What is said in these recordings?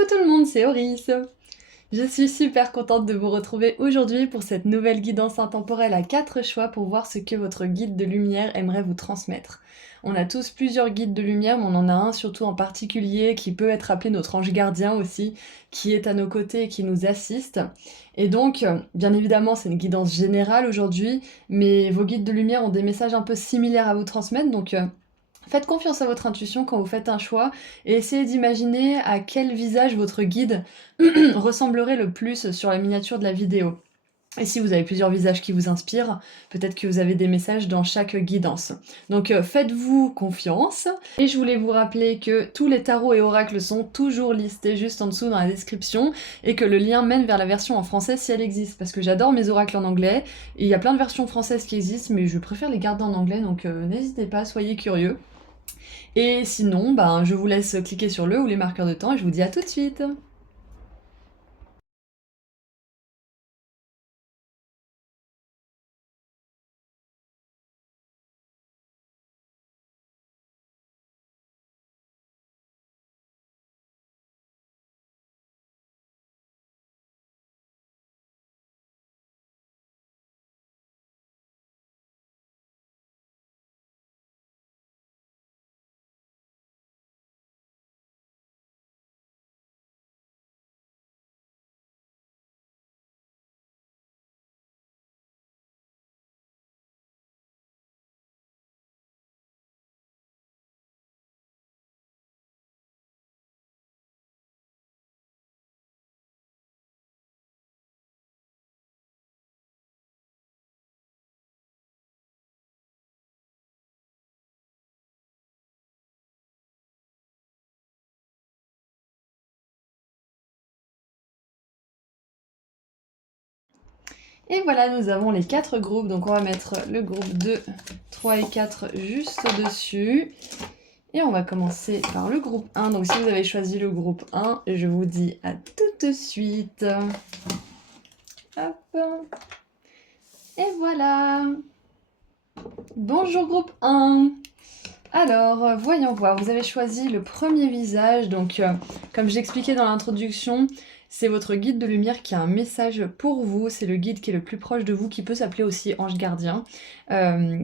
Coucou tout le monde, c'est Oris. Je suis super contente de vous retrouver aujourd'hui pour cette nouvelle guidance intemporelle à 4 choix pour voir ce que votre guide de lumière aimerait vous transmettre. On a tous plusieurs guides de lumière, mais on en a un surtout en particulier qui peut être appelé notre ange gardien aussi, qui est à nos côtés et qui nous assiste. Et donc, bien évidemment, c'est une guidance générale aujourd'hui, mais vos guides de lumière ont des messages un peu similaires à vous transmettre, donc faites confiance à votre intuition quand vous faites un choix et essayez d'imaginer à quel visage votre guide ressemblerait le plus sur la miniature de la vidéo. Et si vous avez plusieurs visages qui vous inspirent, peut-être que vous avez des messages dans chaque guidance. Donc faites-vous confiance. Et je voulais vous rappeler que tous les tarots et oracles sont toujours listés juste en dessous dans la description et que le lien mène vers la version en français si elle existe. Parce que j'adore mes oracles en anglais. Et il y a plein de versions françaises qui existent, mais je préfère les garder en anglais, donc n'hésitez pas, soyez curieux. Et sinon, ben, je vous laisse cliquer sur le ou les marqueurs de temps et je vous dis à tout de suite. Et voilà, nous avons les 4 groupes, donc on va mettre le groupe 2, 3 et 4 juste au-dessus. Et on va commencer par le groupe 1. Donc si vous avez choisi le groupe 1, je vous dis à tout de suite. Hop. Et voilà. Bonjour groupe 1. Alors, voyons voir, vous avez choisi le premier visage, donc comme je l'expliquais dans l'introduction, c'est votre guide de lumière qui a un message pour vous, c'est le guide qui est le plus proche de vous, qui peut s'appeler aussi ange gardien,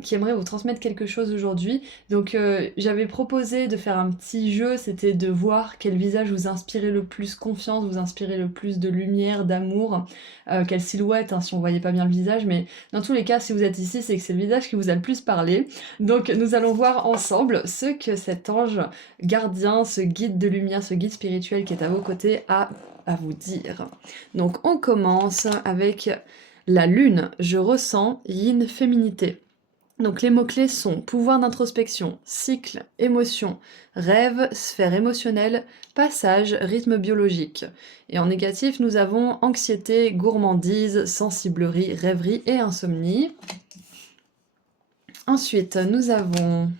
qui aimerait vous transmettre quelque chose aujourd'hui. Donc j'avais proposé de faire un petit jeu, c'était de voir quel visage vous inspirait le plus confiance, vous inspirait le plus de lumière, d'amour, quelle silhouette, hein, si on voyait pas bien le visage, mais dans tous les cas, si vous êtes ici, c'est que c'est le visage qui vous a le plus parlé. Donc nous allons voir ensemble ce que cet ange gardien, ce guide de lumière, ce guide spirituel qui est à vos côtés a à vous dire. Donc on commence avec la lune. Je ressens yin féminité. Donc les mots-clés sont pouvoir d'introspection, cycle, émotion, rêve, sphère émotionnelle, passage, rythme biologique. Et en négatif, nous avons anxiété, gourmandise, sensiblerie, rêverie et insomnie. Ensuite, nous avons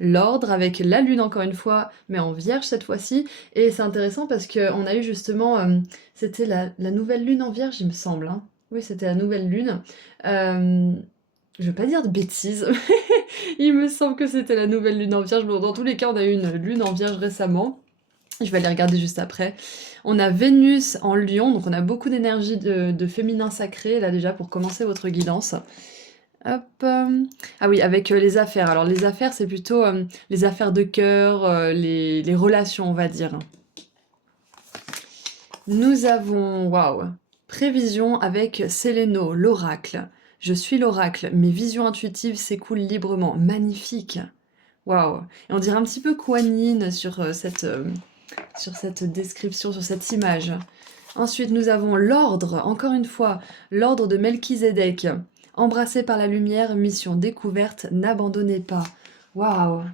l'ordre avec la lune encore une fois, mais en vierge cette fois-ci. Et c'est intéressant parce qu'on a eu justement, c'était la nouvelle lune en vierge, il me semble, hein. Oui, c'était la nouvelle lune. Je veux pas dire de bêtises, il me semble que c'était la nouvelle lune en vierge. Bon, dans tous les cas, on a eu une lune en vierge récemment. Je vais aller regarder juste après. On a Vénus en lion, donc on a beaucoup d'énergie de féminin sacré, là déjà, pour commencer votre guidance. Hop. Ah oui, avec les affaires. Alors les affaires, c'est plutôt les affaires de cœur, les relations, on va dire. Nous avons, waouh, prévision avec Séléno, l'oracle. Je suis l'oracle, mes visions intuitives s'écoulent librement. Magnifique. Waouh. Et on dirait un petit peu Kuan Yin sur cette description, sur cette image. Ensuite, nous avons l'ordre, encore une fois, l'ordre de Melchizedek. Embrassé par la lumière, mission découverte, n'abandonnez pas. Waouh!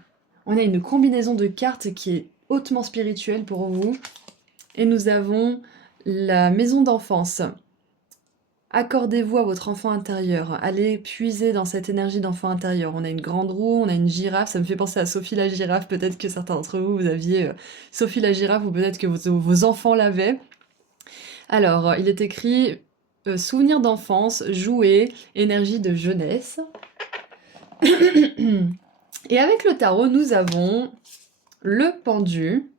On a une combinaison de cartes qui est hautement spirituelle pour vous. Et nous avons la maison d'enfance. Accordez-vous à votre enfant intérieur. Allez puiser dans cette énergie d'enfant intérieur. On a une grande roue, on a une girafe. Ça me fait penser à Sophie la girafe. Peut-être que certains d'entre vous, vous aviez Sophie la girafe ou peut-être que vos enfants l'avaient. Alors, il est écrit souvenir d'enfance, jouet, énergie de jeunesse. Et avec le tarot, nous avons le pendu,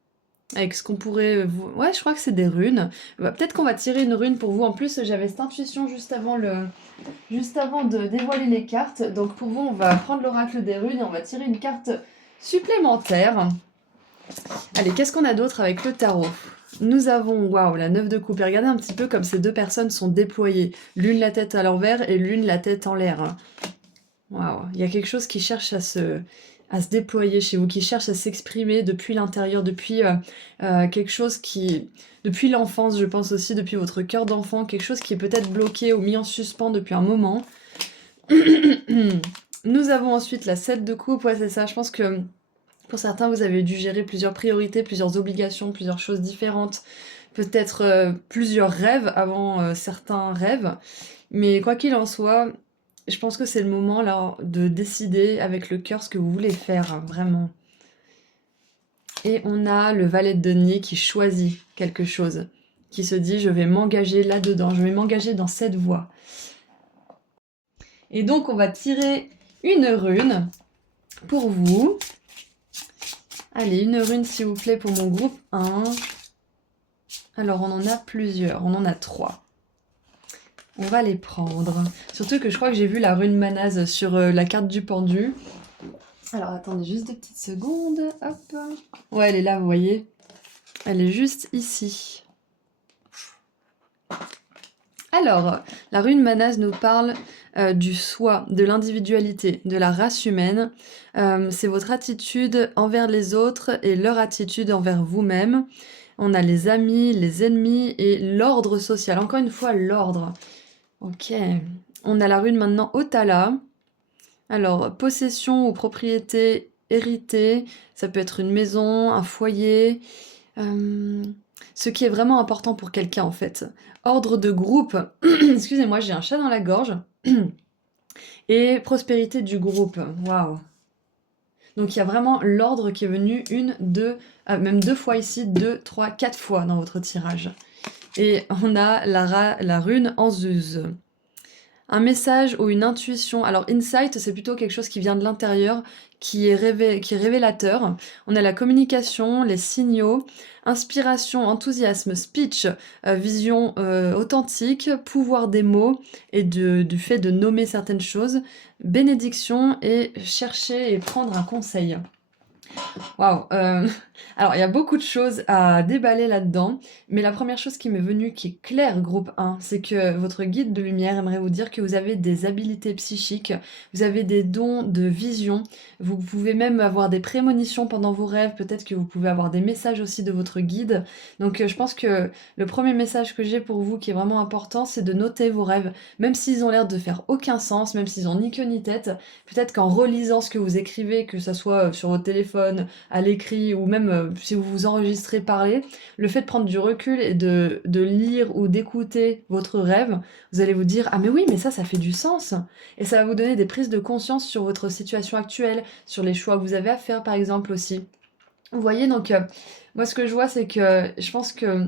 avec ce qu'on pourrait... Ouais, je crois que c'est des runes. Peut-être qu'on va tirer une rune pour vous. En plus, j'avais cette intuition juste avant de dévoiler les cartes. Donc pour vous, on va prendre l'oracle des runes et on va tirer une carte supplémentaire. Allez, qu'est-ce qu'on a d'autre avec le tarot? Nous avons, waouh, la 9 de coupe. Et regardez un petit peu comme ces deux personnes sont déployées. L'une la tête à l'envers et l'une la tête en l'air. Waouh, il y a quelque chose qui cherche à se déployer chez vous, qui cherche à s'exprimer depuis l'intérieur, depuis quelque chose qui... Depuis l'enfance, je pense aussi, depuis votre cœur d'enfant, quelque chose qui est peut-être bloqué ou mis en suspens depuis un moment. Nous avons ensuite la 7 de coupe, ouais c'est ça, je pense que pour certains vous avez dû gérer plusieurs priorités, plusieurs obligations, plusieurs choses différentes, peut-être plusieurs rêves avant certains rêves, mais quoi qu'il en soit, je pense que c'est le moment là de décider avec le cœur ce que vous voulez faire, hein, vraiment. Et on a le valet de denier qui choisit quelque chose, qui se dit je vais m'engager là-dedans, je vais m'engager dans cette voie. Et donc on va tirer une rune pour vous. Allez, une rune s'il vous plaît pour mon groupe 1. Alors on en a plusieurs, on en a 3. On va les prendre. Surtout que je crois que j'ai vu la rune Manaz sur la carte du pendu. Alors attendez juste 2 petites secondes. Hop. Ouais, elle est là, vous voyez. Elle est juste ici. Alors, la rune Manaz nous parle du soi, de l'individualité, de la race humaine. C'est votre attitude envers les autres et leur attitude envers vous-même. On a les amis, les ennemis et l'ordre social. Encore une fois, l'ordre. Ok. On a la rune maintenant Otala. Alors, possession ou propriété héritée, ça peut être une maison, un foyer, ce qui est vraiment important pour quelqu'un en fait. Ordre de groupe, excusez-moi, j'ai un chat dans la gorge. Et prospérité du groupe, waouh. Donc il y a vraiment l'ordre qui est venu même 2 fois ici, 2, 3, 4 fois dans votre tirage. Et on a la rune Anzuz. Un message ou une intuition. Alors, insight, c'est plutôt quelque chose qui vient de l'intérieur, qui est révélateur. On a la communication, les signaux, inspiration, enthousiasme, speech, vision authentique, pouvoir des mots et du fait de nommer certaines choses, bénédiction et chercher et prendre un conseil. Waouh! Alors, il y a beaucoup de choses à déballer là-dedans, mais la première chose qui m'est venue, qui est claire, groupe 1, c'est que votre guide de lumière aimerait vous dire que vous avez des habiletés psychiques, vous avez des dons de vision, vous pouvez même avoir des prémonitions pendant vos rêves, peut-être que vous pouvez avoir des messages aussi de votre guide. Donc, je pense que le premier message que j'ai pour vous, qui est vraiment important, c'est de noter vos rêves, même s'ils ont l'air de faire aucun sens, même s'ils ont ni queue ni tête. Peut-être qu'en relisant ce que vous écrivez, que ça soit sur votre téléphone, à l'écrit, ou même si vous vous enregistrez parler, le fait de prendre du recul et de lire ou d'écouter votre rêve, vous allez vous dire « Ah mais oui, mais ça fait du sens !» Et ça va vous donner des prises de conscience sur votre situation actuelle, sur les choix que vous avez à faire par exemple aussi. Vous voyez, donc moi ce que je vois c'est que je pense que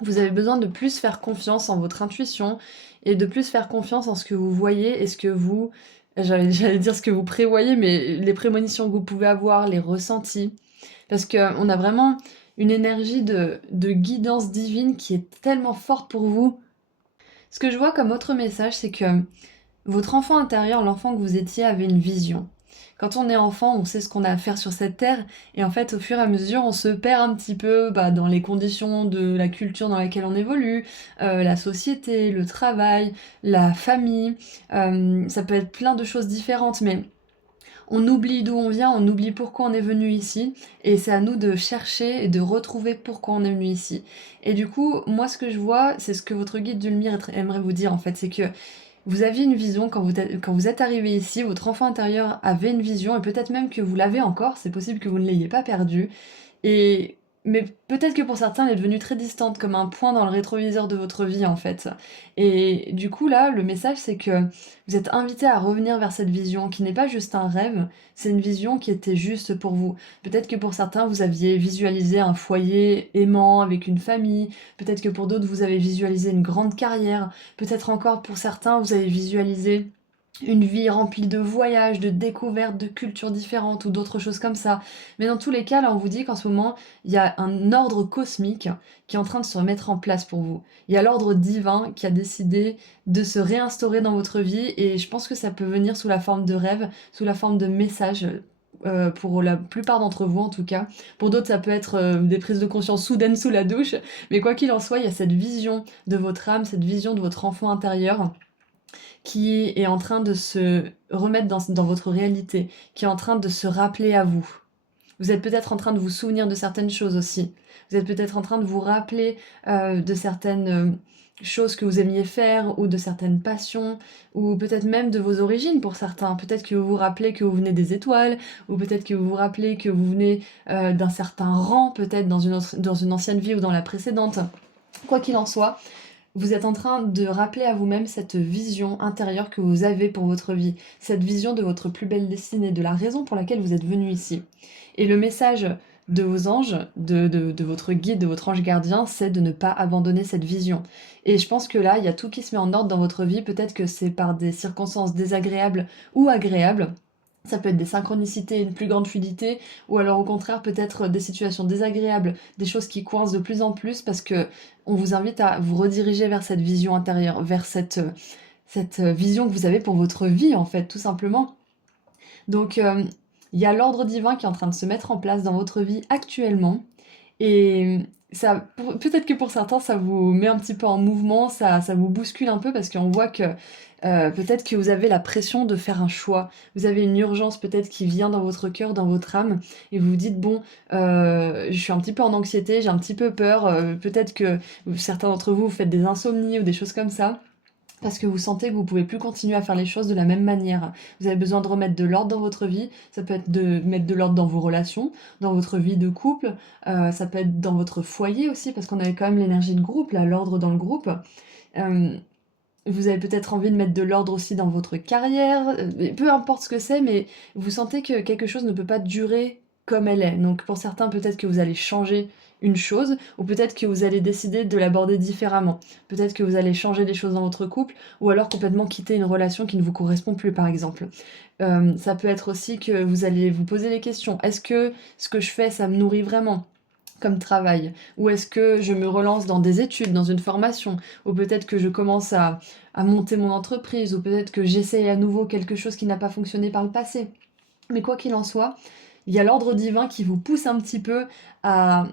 vous avez besoin de plus faire confiance en votre intuition et de plus faire confiance en ce que vous voyez et ce que vous... J'allais dire ce que vous prévoyez, mais les prémonitions que vous pouvez avoir, les ressentis. Parce qu'on a vraiment une énergie de guidance divine qui est tellement forte pour vous. Ce que je vois comme autre message, c'est que votre enfant intérieur, l'enfant que vous étiez, avait une vision. Quand on est enfant, on sait ce qu'on a à faire sur cette terre, et en fait, au fur et à mesure, on se perd un petit peu dans les conditions de la culture dans laquelle on évolue, la société, le travail, la famille, ça peut être plein de choses différentes, mais on oublie d'où on vient, on oublie pourquoi on est venu ici, et c'est à nous de chercher et de retrouver pourquoi on est venu ici. Et du coup, moi ce que je vois, c'est ce que votre guide de lumière aimerait vous dire en fait, c'est que vous aviez une vision quand vous êtes arrivé ici, votre enfant intérieur avait une vision, et peut-être même que vous l'avez encore, c'est possible que vous ne l'ayez pas perdue, mais peut-être que pour certains, elle est devenue très distante, comme un point dans le rétroviseur de votre vie, en fait. Et du coup, là, le message, c'est que vous êtes invité à revenir vers cette vision, qui n'est pas juste un rêve, c'est une vision qui était juste pour vous. Peut-être que pour certains, vous aviez visualisé un foyer aimant avec une famille, peut-être que pour d'autres, vous avez visualisé une grande carrière, peut-être encore pour certains, vous avez visualisé une vie remplie de voyages, de découvertes, de cultures différentes ou d'autres choses comme ça. Mais dans tous les cas, là, on vous dit qu'en ce moment, il y a un ordre cosmique qui est en train de se mettre en place pour vous. Il y a l'ordre divin qui a décidé de se réinstaurer dans votre vie et je pense que ça peut venir sous la forme de rêves, sous la forme de messages. Pour la plupart d'entre vous en tout cas. Pour d'autres, ça peut être des prises de conscience soudaines sous la douche. Mais quoi qu'il en soit, il y a cette vision de votre âme, cette vision de votre enfant intérieur qui est en train de se remettre dans votre réalité, qui est en train de se rappeler à vous. Vous êtes peut-être en train de vous souvenir de certaines choses aussi. Vous êtes peut-être en train de vous rappeler de certaines choses que vous aimiez faire ou de certaines passions ou peut-être même de vos origines pour certains. Peut-être que vous vous rappelez que vous venez des étoiles ou peut-être que vous vous rappelez que vous venez d'un certain rang peut-être dans une ancienne vie ou dans la précédente. Quoi qu'il en soit, vous êtes en train de rappeler à vous-même cette vision intérieure que vous avez pour votre vie, cette vision de votre plus belle destinée, de la raison pour laquelle vous êtes venu ici. Et le message de vos anges, de votre guide, de votre ange gardien, c'est de ne pas abandonner cette vision. Et je pense que là, il y a tout qui se met en ordre dans votre vie, peut-être que c'est par des circonstances désagréables ou agréables. Ça peut être des synchronicités, une plus grande fluidité, ou alors au contraire peut-être des situations désagréables, des choses qui coincent de plus en plus parce que on vous invite à vous rediriger vers cette vision intérieure, vers cette vision que vous avez pour votre vie en fait, tout simplement. Donc il y a l'ordre divin qui est en train de se mettre en place dans votre vie actuellement et ça, peut-être que pour certains, ça vous met un petit peu en mouvement, ça vous bouscule un peu parce qu'on voit que peut-être que vous avez la pression de faire un choix. Vous avez une urgence peut-être qui vient dans votre cœur, dans votre âme, et vous vous dites, bon, je suis un petit peu en anxiété, j'ai un petit peu peur, peut-être que certains d'entre vous, vous faites des insomnies ou des choses comme ça. Parce que vous sentez que vous pouvez plus continuer à faire les choses de la même manière. Vous avez besoin de remettre de l'ordre dans votre vie. Ça peut être de mettre de l'ordre dans vos relations, dans votre vie de couple. Ça peut être dans votre foyer aussi, parce qu'on avait quand même l'énergie de groupe, là, l'ordre dans le groupe. Euh, vous avez peut-être envie de mettre de l'ordre aussi dans votre carrière. Peu importe ce que c'est, mais vous sentez que quelque chose ne peut pas durer comme elle est. Donc pour certains, peut-être que vous allez changer une chose, ou peut-être que vous allez décider de l'aborder différemment. Peut-être que vous allez changer des choses dans votre couple, ou alors complètement quitter une relation qui ne vous correspond plus, par exemple. Ça peut être aussi que vous allez vous poser les questions. Est-ce que ce que je fais, ça me nourrit vraiment comme travail? Ou est-ce que je me relance dans des études, dans une formation? Ou peut-être que je commence à monter mon entreprise? Ou peut-être que j'essaye à nouveau quelque chose qui n'a pas fonctionné par le passé? Mais quoi qu'il en soit, il y a l'ordre divin qui vous pousse un petit peu à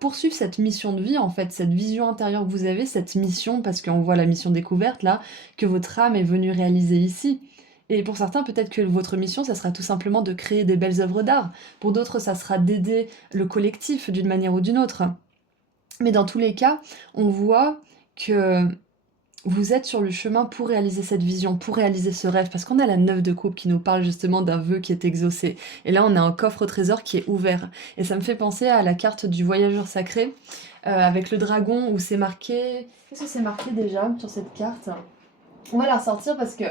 poursuivre cette mission de vie, en fait, cette vision intérieure que vous avez, cette mission, parce qu'on voit la mission découverte là, que votre âme est venue réaliser ici. Et pour certains, peut-être que votre mission, ça sera tout simplement de créer des belles œuvres d'art. Pour d'autres, ça sera d'aider le collectif d'une manière ou d'une autre. Mais dans tous les cas, on voit que vous êtes sur le chemin pour réaliser cette vision, pour réaliser ce rêve, parce qu'on a la 9 de coupe qui nous parle justement d'un vœu qui est exaucé. Et là, on a un coffre au trésor qui est ouvert. Et ça me fait penser à la carte du voyageur sacré, avec le dragon, où c'est marqué... Qu'est-ce que c'est marqué déjà sur cette carte? On va la ressortir parce que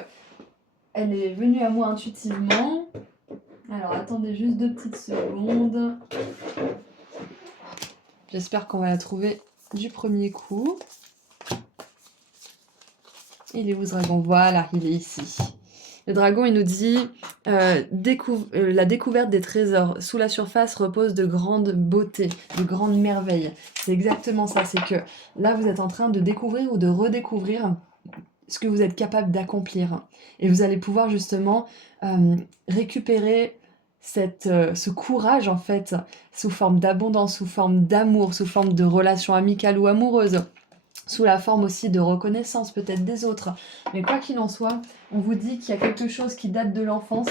elle est venue à moi intuitivement. Alors, attendez juste 2 petites secondes. J'espère qu'on va la trouver du premier coup. Il est où ce dragon? Voilà, il est ici. Le dragon, il nous dit la découverte des trésors. Sous la surface repose de grandes beautés, de grandes merveilles. C'est exactement ça. C'est que là, vous êtes en train de découvrir ou de redécouvrir ce que vous êtes capable d'accomplir. Et vous allez pouvoir justement récupérer ce courage, en fait, sous forme d'abondance, sous forme d'amour, sous forme de relations amicales ou amoureuses, sous la forme aussi de reconnaissance peut-être des autres. Mais quoi qu'il en soit, on vous dit qu'il y a quelque chose qui date de l'enfance,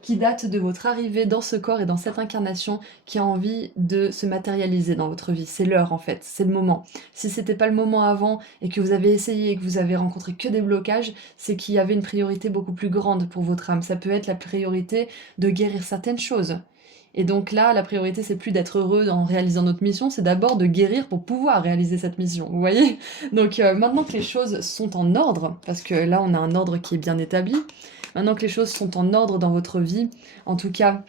qui date de votre arrivée dans ce corps et dans cette incarnation, qui a envie de se matérialiser dans votre vie. C'est l'heure en fait, c'est le moment. Si c'était pas le moment avant et que vous avez essayé et que vous avez rencontré que des blocages, c'est qu'il y avait une priorité beaucoup plus grande pour votre âme. Ça peut être la priorité de guérir certaines choses. Et donc là, la priorité, c'est plus d'être heureux en réalisant notre mission, c'est d'abord de guérir pour pouvoir réaliser cette mission, vous voyez? Donc maintenant que les choses sont en ordre, parce que là, on a un ordre qui est bien établi, maintenant que les choses sont en ordre dans votre vie, en tout cas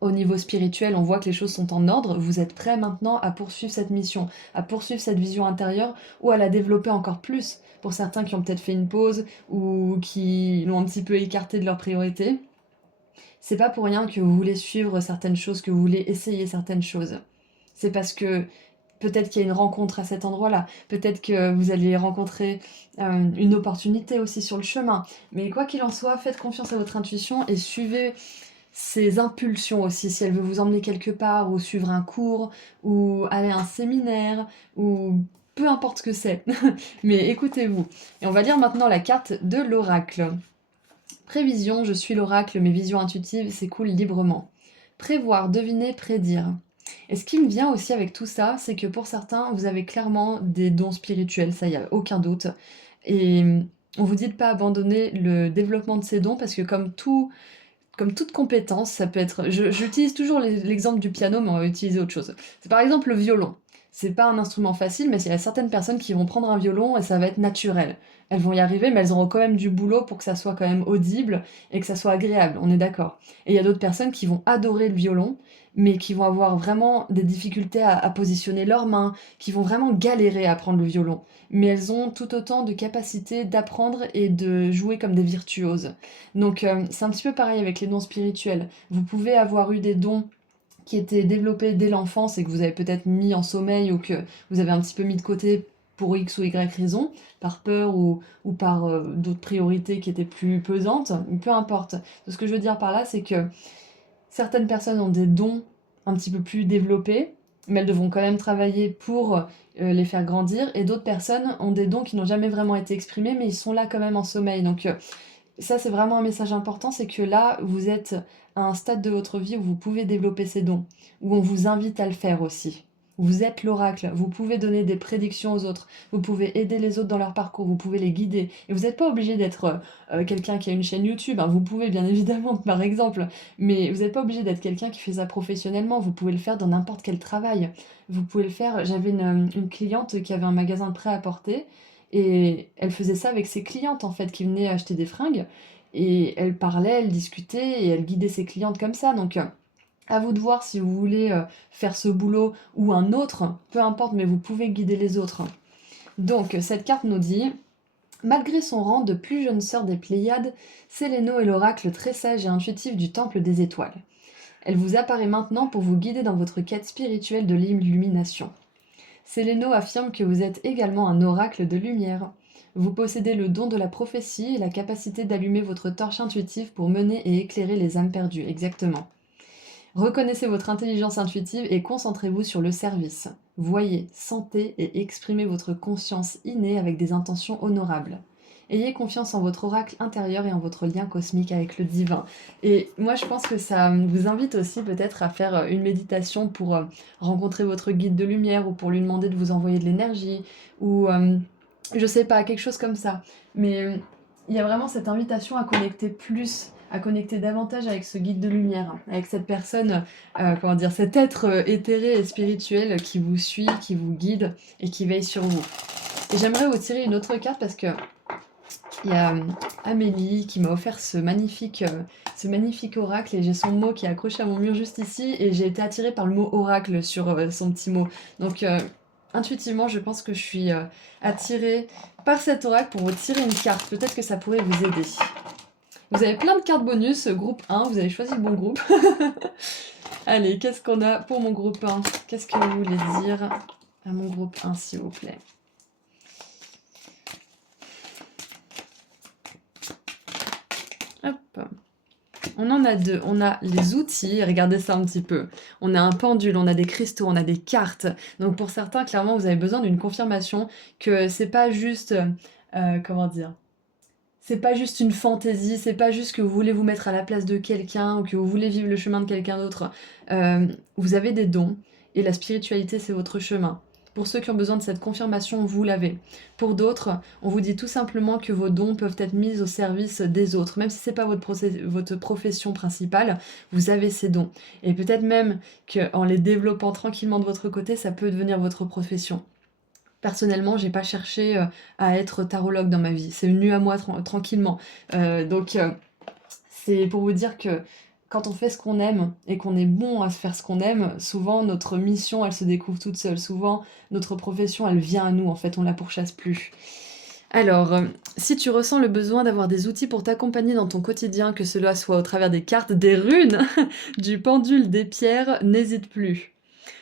au niveau spirituel, on voit que les choses sont en ordre, vous êtes prêts maintenant à poursuivre cette mission, à poursuivre cette vision intérieure ou à la développer encore plus. pour certains qui ont peut-être fait une pause ou qui l'ont un petit peu écarté de leurs priorités. C'est pas pour rien que vous voulez suivre certaines choses, que vous voulez essayer certaines choses. C'est parce que peut-être qu'il y a une rencontre à cet endroit-là, peut-être que vous allez rencontrer une opportunité aussi sur le chemin. Mais quoi qu'il en soit, faites confiance à votre intuition et suivez ses impulsions aussi, si elle veut vous emmener quelque part, ou suivre un cours, ou aller à un séminaire, ou peu importe ce que c'est. Mais écoutez-vous. Et on va lire maintenant la carte de l'oracle. Prévision, je suis l'oracle, mes visions intuitives s'écoulent librement. Prévoir, deviner, prédire. Et ce qui me vient aussi avec tout ça, c'est que pour certains, vous avez clairement des dons spirituels, ça y a aucun doute. Et on vous dit de pas abandonner le développement de ces dons parce que comme toute compétence, ça peut être. J'utilise toujours l'exemple du piano, mais on va utiliser autre chose. C'est par exemple le violon. C'est pas un instrument facile, mais il y a certaines personnes qui vont prendre un violon et ça va être naturel. Elles vont y arriver, mais elles auront quand même du boulot pour que ça soit quand même audible et que ça soit agréable, on est d'accord. Et il y a d'autres personnes qui vont adorer le violon, mais qui vont avoir vraiment des difficultés à positionner leurs mains, qui vont vraiment galérer à apprendre le violon. Mais elles ont tout autant de capacité d'apprendre et de jouer comme des virtuoses. Donc c'est un petit peu pareil avec les dons spirituels. Vous pouvez avoir eu des dons qui étaient développés dès l'enfance et que vous avez peut-être mis en sommeil ou que vous avez un petit peu mis de côté pour X ou Y raison, par peur ou par d'autres priorités qui étaient plus pesantes, peu importe. Ce que je veux dire par là, c'est que certaines personnes ont des dons un petit peu plus développés, mais elles devront quand même travailler pour les faire grandir, et d'autres personnes ont des dons qui n'ont jamais vraiment été exprimés, mais ils sont là quand même en sommeil. Donc ça, c'est vraiment un message important, c'est que là, vous êtes à un stade de votre vie où vous pouvez développer ces dons, où on vous invite à le faire aussi. Vous êtes l'oracle, vous pouvez donner des prédictions aux autres, vous pouvez aider les autres dans leur parcours, vous pouvez les guider. Et vous n'êtes pas obligé d'être quelqu'un qui a une chaîne YouTube, hein, vous pouvez bien évidemment par exemple, mais vous n'êtes pas obligé d'être quelqu'un qui fait ça professionnellement, vous pouvez le faire dans n'importe quel travail. Vous pouvez le faire, j'avais une cliente qui avait un magasin de prêt-à-porter, et elle faisait ça avec ses clientes en fait, qui venaient acheter des fringues, et elle parlait, elle discutait, et elle guidait ses clientes comme ça, donc... à vous de voir si vous voulez faire ce boulot ou un autre, peu importe, mais vous pouvez guider les autres. Donc, cette carte nous dit: malgré son rang de plus jeune sœur des Pléiades, Séléno est l'oracle très sage et intuitif du Temple des Étoiles. Elle vous apparaît maintenant pour vous guider dans votre quête spirituelle de l'illumination. Séléno affirme que vous êtes également un oracle de lumière. Vous possédez le don de la prophétie et la capacité d'allumer votre torche intuitive pour mener et éclairer les âmes perdues, exactement. Reconnaissez votre intelligence intuitive et concentrez-vous sur le service. Voyez, sentez et exprimez votre conscience innée avec des intentions honorables. Ayez confiance en votre oracle intérieur et en votre lien cosmique avec le divin. Et moi, je pense que ça vous invite aussi peut-être à faire une méditation pour rencontrer votre guide de lumière ou pour lui demander de vous envoyer de l'énergie ou je sais pas, quelque chose comme ça. Mais il y a vraiment cette invitation à connecter plus, à connecter davantage avec ce guide de lumière, avec cette personne, comment dire, cet être éthéré et spirituel qui vous suit, qui vous guide et qui veille sur vous. Et j'aimerais vous tirer une autre carte parce que il y a Amélie qui m'a offert ce magnifique oracle et j'ai son mot qui est accroché à mon mur juste ici et j'ai été attirée par le mot oracle sur son petit mot. Donc intuitivement, je pense que je suis attirée par cet oracle pour vous tirer une carte. Peut-être que ça pourrait vous aider. Vous avez plein de cartes bonus, groupe 1, vous avez choisi le bon groupe. Allez, qu'est-ce qu'on a pour mon groupe 1? Qu'est-ce que vous voulez dire à mon groupe 1, s'il vous plaît? Hop. On en a deux. On a les outils, regardez ça un petit peu. On a un pendule, on a des cristaux, on a des cartes. Donc pour certains, clairement, vous avez besoin d'une confirmation que c'est pas juste... comment dire? C'est pas juste une fantaisie, c'est pas juste que vous voulez vous mettre à la place de quelqu'un ou que vous voulez vivre le chemin de quelqu'un d'autre. Vous avez des dons et la spiritualité, c'est votre chemin. Pour ceux qui ont besoin de cette confirmation, vous l'avez. Pour d'autres, on vous dit tout simplement que vos dons peuvent être mis au service des autres. Même si c'est pas votre profession principale, vous avez ces dons. Et peut-être même qu'en les développant tranquillement de votre côté, ça peut devenir votre profession. Personnellement, j'ai pas cherché à être tarologue dans ma vie. C'est venu à moi tranquillement. Donc, c'est pour vous dire que quand on fait ce qu'on aime et qu'on est bon à faire ce qu'on aime, souvent notre mission, elle se découvre toute seule. Souvent, notre profession, elle vient à nous. En fait, on la pourchasse plus. Alors, si tu ressens le besoin d'avoir des outils pour t'accompagner dans ton quotidien, que cela soit au travers des cartes, des runes, du pendule, des pierres, n'hésite plus.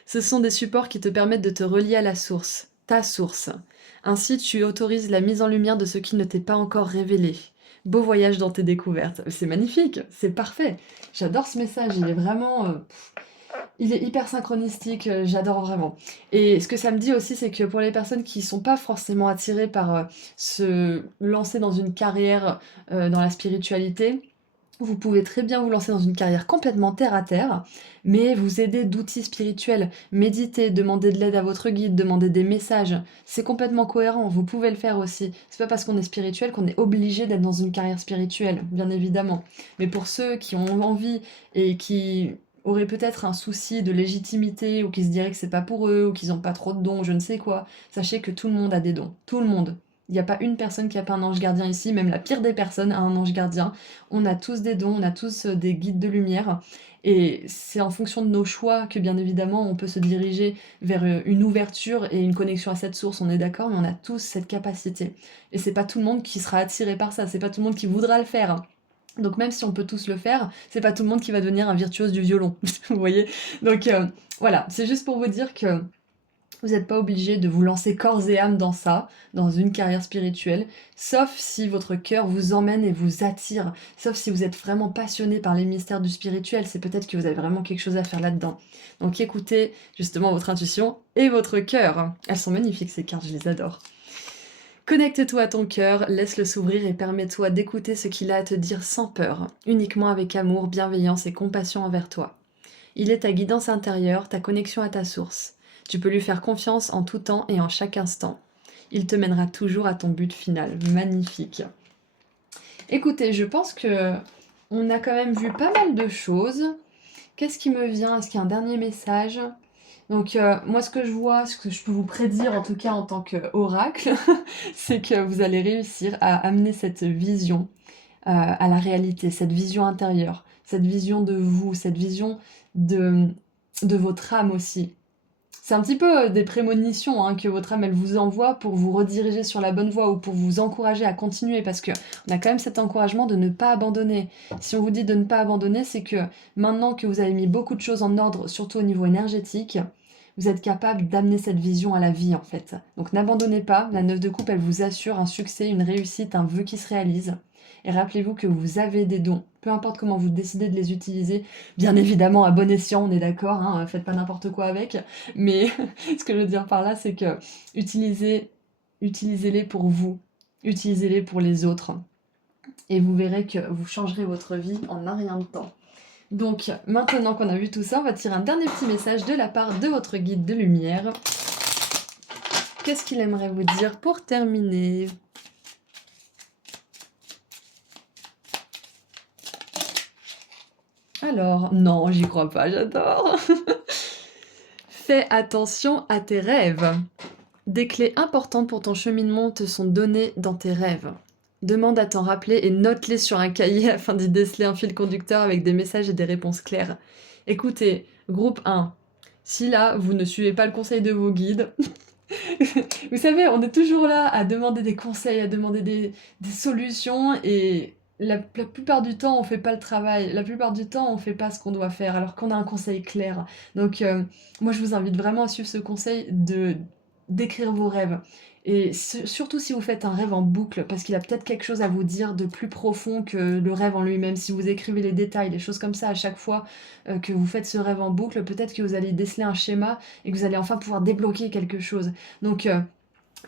Ce sont des supports qui te permettent de te relier à la source, ta source. Ainsi, tu autorises la mise en lumière de ce qui ne t'est pas encore révélé. Beau voyage dans tes découvertes. C'est magnifique, c'est parfait. J'adore ce message, il est vraiment... il est hyper synchronistique, j'adore vraiment. Et ce que ça me dit aussi, c'est que pour les personnes qui sont pas forcément attirées par se lancer dans une carrière dans la spiritualité, vous pouvez très bien vous lancer dans une carrière complètement terre à terre, mais vous aider d'outils spirituels. Méditer, demander de l'aide à votre guide, demander des messages. C'est complètement cohérent, vous pouvez le faire aussi. C'est pas parce qu'on est spirituel qu'on est obligé d'être dans une carrière spirituelle, bien évidemment. Mais pour ceux qui ont envie et qui auraient peut-être un souci de légitimité ou qui se diraient que c'est pas pour eux ou qu'ils ont pas trop de dons, je ne sais quoi, sachez que tout le monde a des dons. Tout le monde. Il n'y a pas une personne qui a pas un ange gardien ici, même la pire des personnes a un ange gardien. On a tous des dons, on a tous des guides de lumière. Et c'est en fonction de nos choix que bien évidemment on peut se diriger vers une ouverture et une connexion à cette source, on est d'accord, mais on a tous cette capacité. Et c'est pas tout le monde qui sera attiré par ça, c'est pas tout le monde qui voudra le faire. Donc même si on peut tous le faire, c'est pas tout le monde qui va devenir un virtuose du violon, vous voyez. Donc voilà, c'est juste pour vous dire que vous n'êtes pas obligé de vous lancer corps et âme dans ça, dans une carrière spirituelle, sauf si votre cœur vous emmène et vous attire, sauf si vous êtes vraiment passionné par les mystères du spirituel, c'est peut-être que vous avez vraiment quelque chose à faire là-dedans. Donc écoutez justement votre intuition et votre cœur. Elles sont magnifiques ces cartes, je les adore. Connecte-toi à ton cœur, laisse-le s'ouvrir et permets-toi d'écouter ce qu'il a à te dire sans peur, uniquement avec amour, bienveillance et compassion envers toi. Il est ta guidance intérieure, ta connexion à ta source. Tu peux lui faire confiance en tout temps et en chaque instant. Il te mènera toujours à ton but final. Magnifique. Écoutez, je pense que on a quand même vu pas mal de choses. Qu'est-ce qui me vient? Est-ce qu'il y a un dernier message? Donc moi ce que je vois, ce que je peux vous prédire en tout cas en tant qu'oracle, c'est que vous allez réussir à amener cette vision à la réalité, cette vision intérieure, cette vision de vous, cette vision de, de votre âme aussi. C'est un petit peu des prémonitions hein, que votre âme elle vous envoie pour vous rediriger sur la bonne voie ou pour vous encourager à continuer parce que on a quand même cet encouragement de ne pas abandonner. Si on vous dit de ne pas abandonner, c'est que maintenant que vous avez mis beaucoup de choses en ordre, surtout au niveau énergétique, vous êtes capable d'amener cette vision à la vie en fait. Donc n'abandonnez pas, la 9 de coupe elle vous assure un succès, une réussite, un vœu qui se réalise. Et rappelez-vous que vous avez des dons, peu importe comment vous décidez de les utiliser, bien évidemment à bon escient, on est d'accord, hein, faites pas n'importe quoi avec, mais ce que je veux dire par là, c'est que utilisez-les pour vous, utilisez-les pour les autres, et vous verrez que vous changerez votre vie en un rien de temps. Donc, maintenant qu'on a vu tout ça, on va tirer un dernier petit message de la part de votre guide de lumière. Qu'est-ce qu'il aimerait vous dire pour terminer? Alors, non, j'y crois pas, j'adore. Fais attention à tes rêves. Des clés importantes pour ton cheminement te sont données dans tes rêves. Demande à t'en rappeler et note-les sur un cahier afin d'y déceler un fil conducteur avec des messages et des réponses claires. Écoutez, groupe 1. Si là, vous ne suivez pas le conseil de vos guides, vous savez, on est toujours là à demander des conseils, à demander des solutions et la plupart du temps, on fait pas le travail. La plupart du temps, on fait pas ce qu'on doit faire alors qu'on a un conseil clair. Donc, moi, je vous invite vraiment à suivre ce conseil de d'écrire vos rêves. Et surtout si vous faites un rêve en boucle, parce qu'il a peut-être quelque chose à vous dire de plus profond que le rêve en lui-même. Si vous écrivez les détails, les choses comme ça à chaque fois que vous faites ce rêve en boucle, peut-être que vous allez déceler un schéma et que vous allez enfin pouvoir débloquer quelque chose. Donc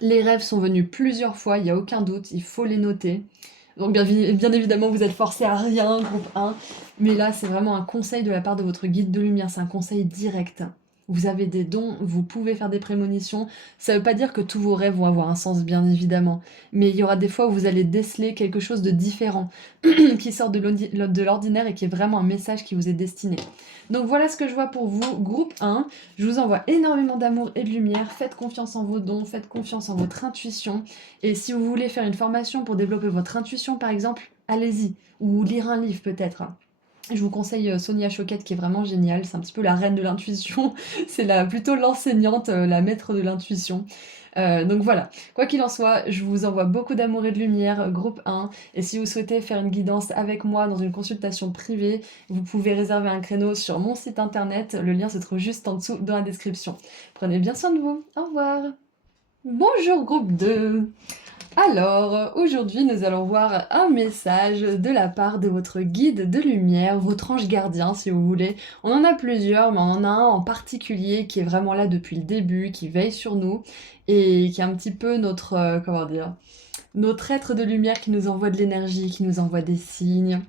les rêves sont venus plusieurs fois, il n'y a aucun doute, il faut les noter. Donc bien évidemment, vous êtes forcé à rien, groupe 1, mais là c'est vraiment un conseil de la part de votre guide de lumière, c'est un conseil direct. Vous avez des dons, vous pouvez faire des prémonitions. Ça ne veut pas dire que tous vos rêves vont avoir un sens, bien évidemment. Mais il y aura des fois où vous allez déceler quelque chose de différent, qui sort de l'ordinaire et qui est vraiment un message qui vous est destiné. Donc voilà ce que je vois pour vous, groupe 1. Je vous envoie énormément d'amour et de lumière. Faites confiance en vos dons, faites confiance en votre intuition. Et si vous voulez faire une formation pour développer votre intuition, par exemple, allez-y. Ou lire un livre peut-être. Je vous conseille Sonia Choquette qui est vraiment géniale, c'est un petit peu la reine de l'intuition, c'est plutôt l'enseignante, la maître de l'intuition. Donc voilà, quoi qu'il en soit, je vous envoie beaucoup d'amour et de lumière, groupe 1, et si vous souhaitez faire une guidance avec moi dans une consultation privée, vous pouvez réserver un créneau sur mon site internet, le lien se trouve juste en dessous dans la description. Prenez bien soin de vous, au revoir. Bonjour groupe 2. Alors, aujourd'hui, nous allons voir un message de la part de votre guide de lumière, votre ange gardien, si vous voulez. On en a plusieurs, mais on en a un en particulier qui est vraiment là depuis le début, qui veille sur nous et qui est un petit peu notre, comment dire, notre être de lumière qui nous envoie de l'énergie, qui nous envoie des signes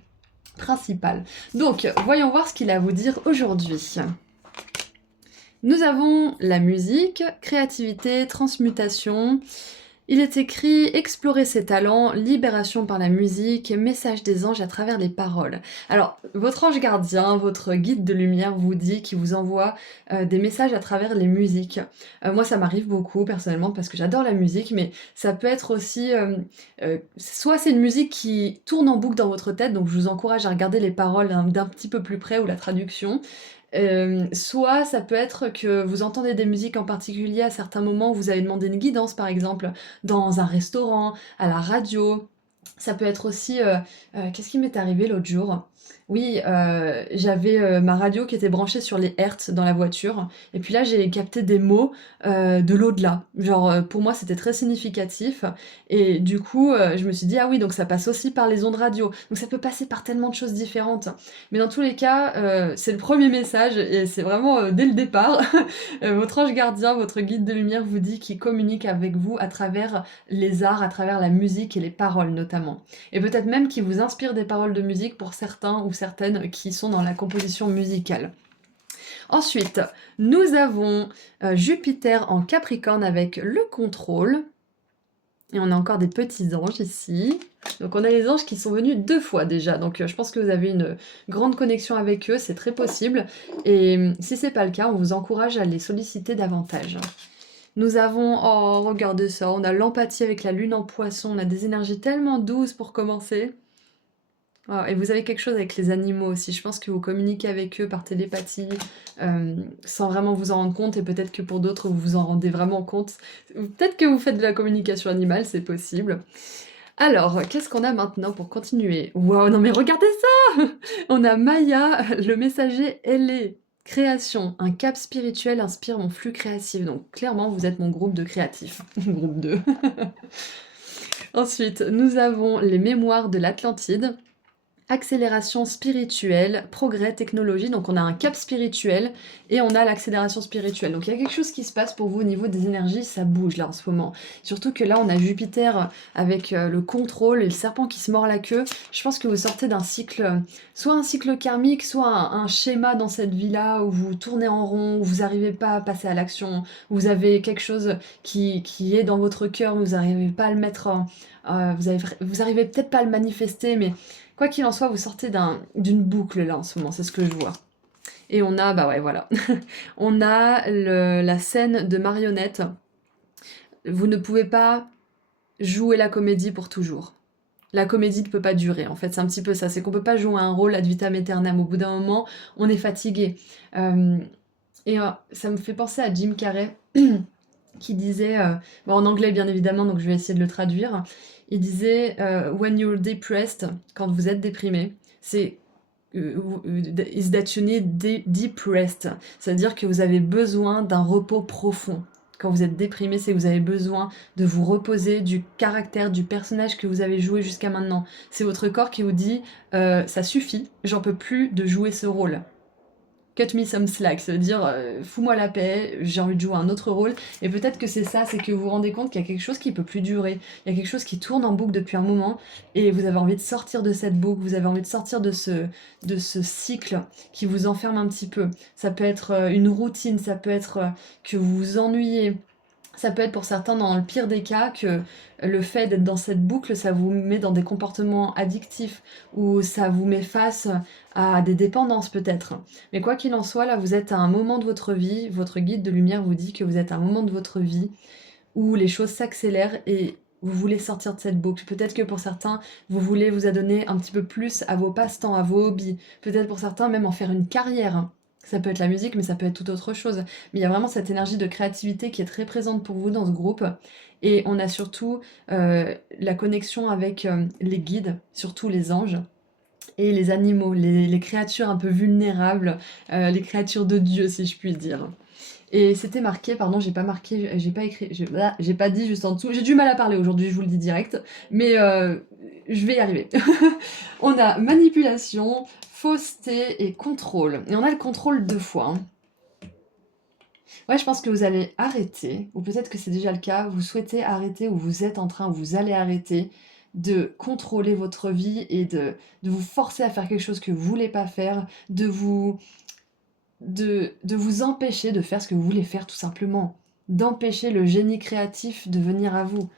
principal. Donc, voyons voir ce qu'il a à vous dire aujourd'hui. Nous avons la musique, créativité, transmutation. Il est écrit « Explorer ses talents, libération par la musique, message des anges à travers les paroles ». Alors, votre ange gardien, votre guide de lumière vous dit qu'il vous envoie des messages à travers les musiques. Moi, ça m'arrive beaucoup, personnellement, parce que j'adore la musique, mais ça peut être aussi... soit c'est une musique qui tourne en boucle dans votre tête, donc je vous encourage à regarder les paroles d'un petit peu plus près, ou la traduction. Soit ça peut être que vous entendez des musiques en particulier à certains moments où vous avez demandé une guidance, par exemple, dans un restaurant, à la radio. Ça peut être aussi... qu'est-ce qui m'est arrivé l'autre jour? Oui, j'avais ma radio qui était branchée sur les hertz dans la voiture, et puis là j'ai capté des mots de l'au-delà. Genre, pour moi c'était très significatif, et du coup je me suis dit, ah oui, donc ça passe aussi par les ondes radio. Donc ça peut passer par tellement de choses différentes. Mais dans tous les cas, c'est le premier message, et c'est vraiment dès le départ. Votre ange gardien, votre guide de lumière vous dit qu'il communique avec vous à travers les arts, à travers la musique et les paroles notamment. Et peut-être même qu'il vous inspire des paroles de musique pour certains ou certaines qui sont dans la composition musicale. Ensuite, nous avons Jupiter en Capricorne avec le contrôle. Et on a encore des petits anges ici. Donc on a les anges qui sont venus 2 fois déjà, donc je pense que vous avez une grande connexion avec eux, c'est très possible. Et si c'est pas le cas, on vous encourage à les solliciter davantage. Nous avons, oh regardez ça, on a l'empathie avec la lune en poisson, on a des énergies tellement douces pour commencer. Oh, et vous avez quelque chose avec les animaux aussi, je pense que vous communiquez avec eux par télépathie, sans vraiment vous en rendre compte, et peut-être que pour d'autres vous vous en rendez vraiment compte. Peut-être que vous faites de la communication animale, c'est possible. Alors, qu'est-ce qu'on a maintenant pour continuer? Waouh, non mais regardez ça! On a Maya, le messager ailé. Création, un cap spirituel inspire mon flux créatif. Donc clairement, vous êtes mon groupe de créatifs. Groupe 2. Ensuite, nous avons les mémoires de l'Atlantide. Accélération spirituelle, progrès, technologie, donc on a un cap spirituel et on a l'accélération spirituelle. Donc il y a quelque chose qui se passe pour vous au niveau des énergies, ça bouge là en ce moment. Surtout que là on a Jupiter avec le contrôle et le serpent qui se mord la queue. Je pense que vous sortez d'un cycle, soit un cycle karmique, soit un schéma dans cette vie-là où vous tournez en rond, où vous n'arrivez pas à passer à l'action, où vous avez quelque chose qui est dans votre cœur, vous n'arrivez pas à le mettre, vous arrivez peut-être pas à le manifester, mais quoi qu'il en soit, vous sortez d'une boucle là en ce moment, c'est ce que je vois. Et on a, bah ouais, voilà. On a la scène de marionnette. Vous ne pouvez pas jouer la comédie pour toujours. La comédie ne peut pas durer, en fait, c'est un petit peu ça. C'est qu'on peut pas jouer un rôle ad vitam aeternam. Au bout d'un moment, on est fatigué. Et ça me fait penser à Jim Carrey, qui disait, bon, en anglais bien évidemment, donc je vais essayer de le traduire. Il disait when you're depressed, quand vous êtes déprimé, c'est is that you need deep rest, c'est-à-dire que vous avez besoin d'un repos profond. Quand vous êtes déprimé, c'est que vous avez besoin de vous reposer du caractère, du personnage que vous avez joué jusqu'à maintenant. C'est votre corps qui vous dit ça suffit, j'en peux plus de jouer ce rôle. Cut me some slack, ça veut dire fous-moi la paix, j'ai envie de jouer un autre rôle. Et peut-être que c'est ça, c'est que vous vous rendez compte qu'il y a quelque chose qui peut plus durer. Il y a quelque chose qui tourne en boucle depuis un moment et vous avez envie de sortir de cette boucle, vous avez envie de sortir de ce cycle qui vous enferme un petit peu. Ça peut être une routine, ça peut être que vous vous ennuyez. Ça peut être pour certains, dans le pire des cas, que le fait d'être dans cette boucle, ça vous met dans des comportements addictifs ou ça vous met face à des dépendances peut-être. Mais quoi qu'il en soit, là, vous êtes à un moment de votre vie, votre guide de lumière vous dit que vous êtes à un moment de votre vie où les choses s'accélèrent et vous voulez sortir de cette boucle. Peut-être que pour certains, vous voulez vous adonner un petit peu plus à vos passe-temps, à vos hobbies. Peut-être pour certains, même en faire une carrière, hein. Ça peut être la musique, mais ça peut être toute autre chose. Mais il y a vraiment cette énergie de créativité qui est très présente pour vous dans ce groupe. Et on a surtout la connexion avec les guides, surtout les anges, et les animaux, les créatures un peu vulnérables, les créatures de Dieu, si je puis dire. Et c'était marqué, pardon, j'ai pas marqué, j'ai pas écrit, j'ai pas dit juste en dessous. J'ai du mal à parler aujourd'hui, je vous le dis direct, mais je vais y arriver. On a manipulation, fausseté et contrôle. Et on a le contrôle 2 fois, hein. Ouais, je pense que vous allez arrêter, ou peut-être que c'est déjà le cas, vous souhaitez arrêter, ou vous êtes en train, ou vous allez arrêter de contrôler votre vie et de vous forcer à faire quelque chose que vous voulez pas faire, de vous empêcher de faire ce que vous voulez faire tout simplement, d'empêcher le génie créatif de venir à vous.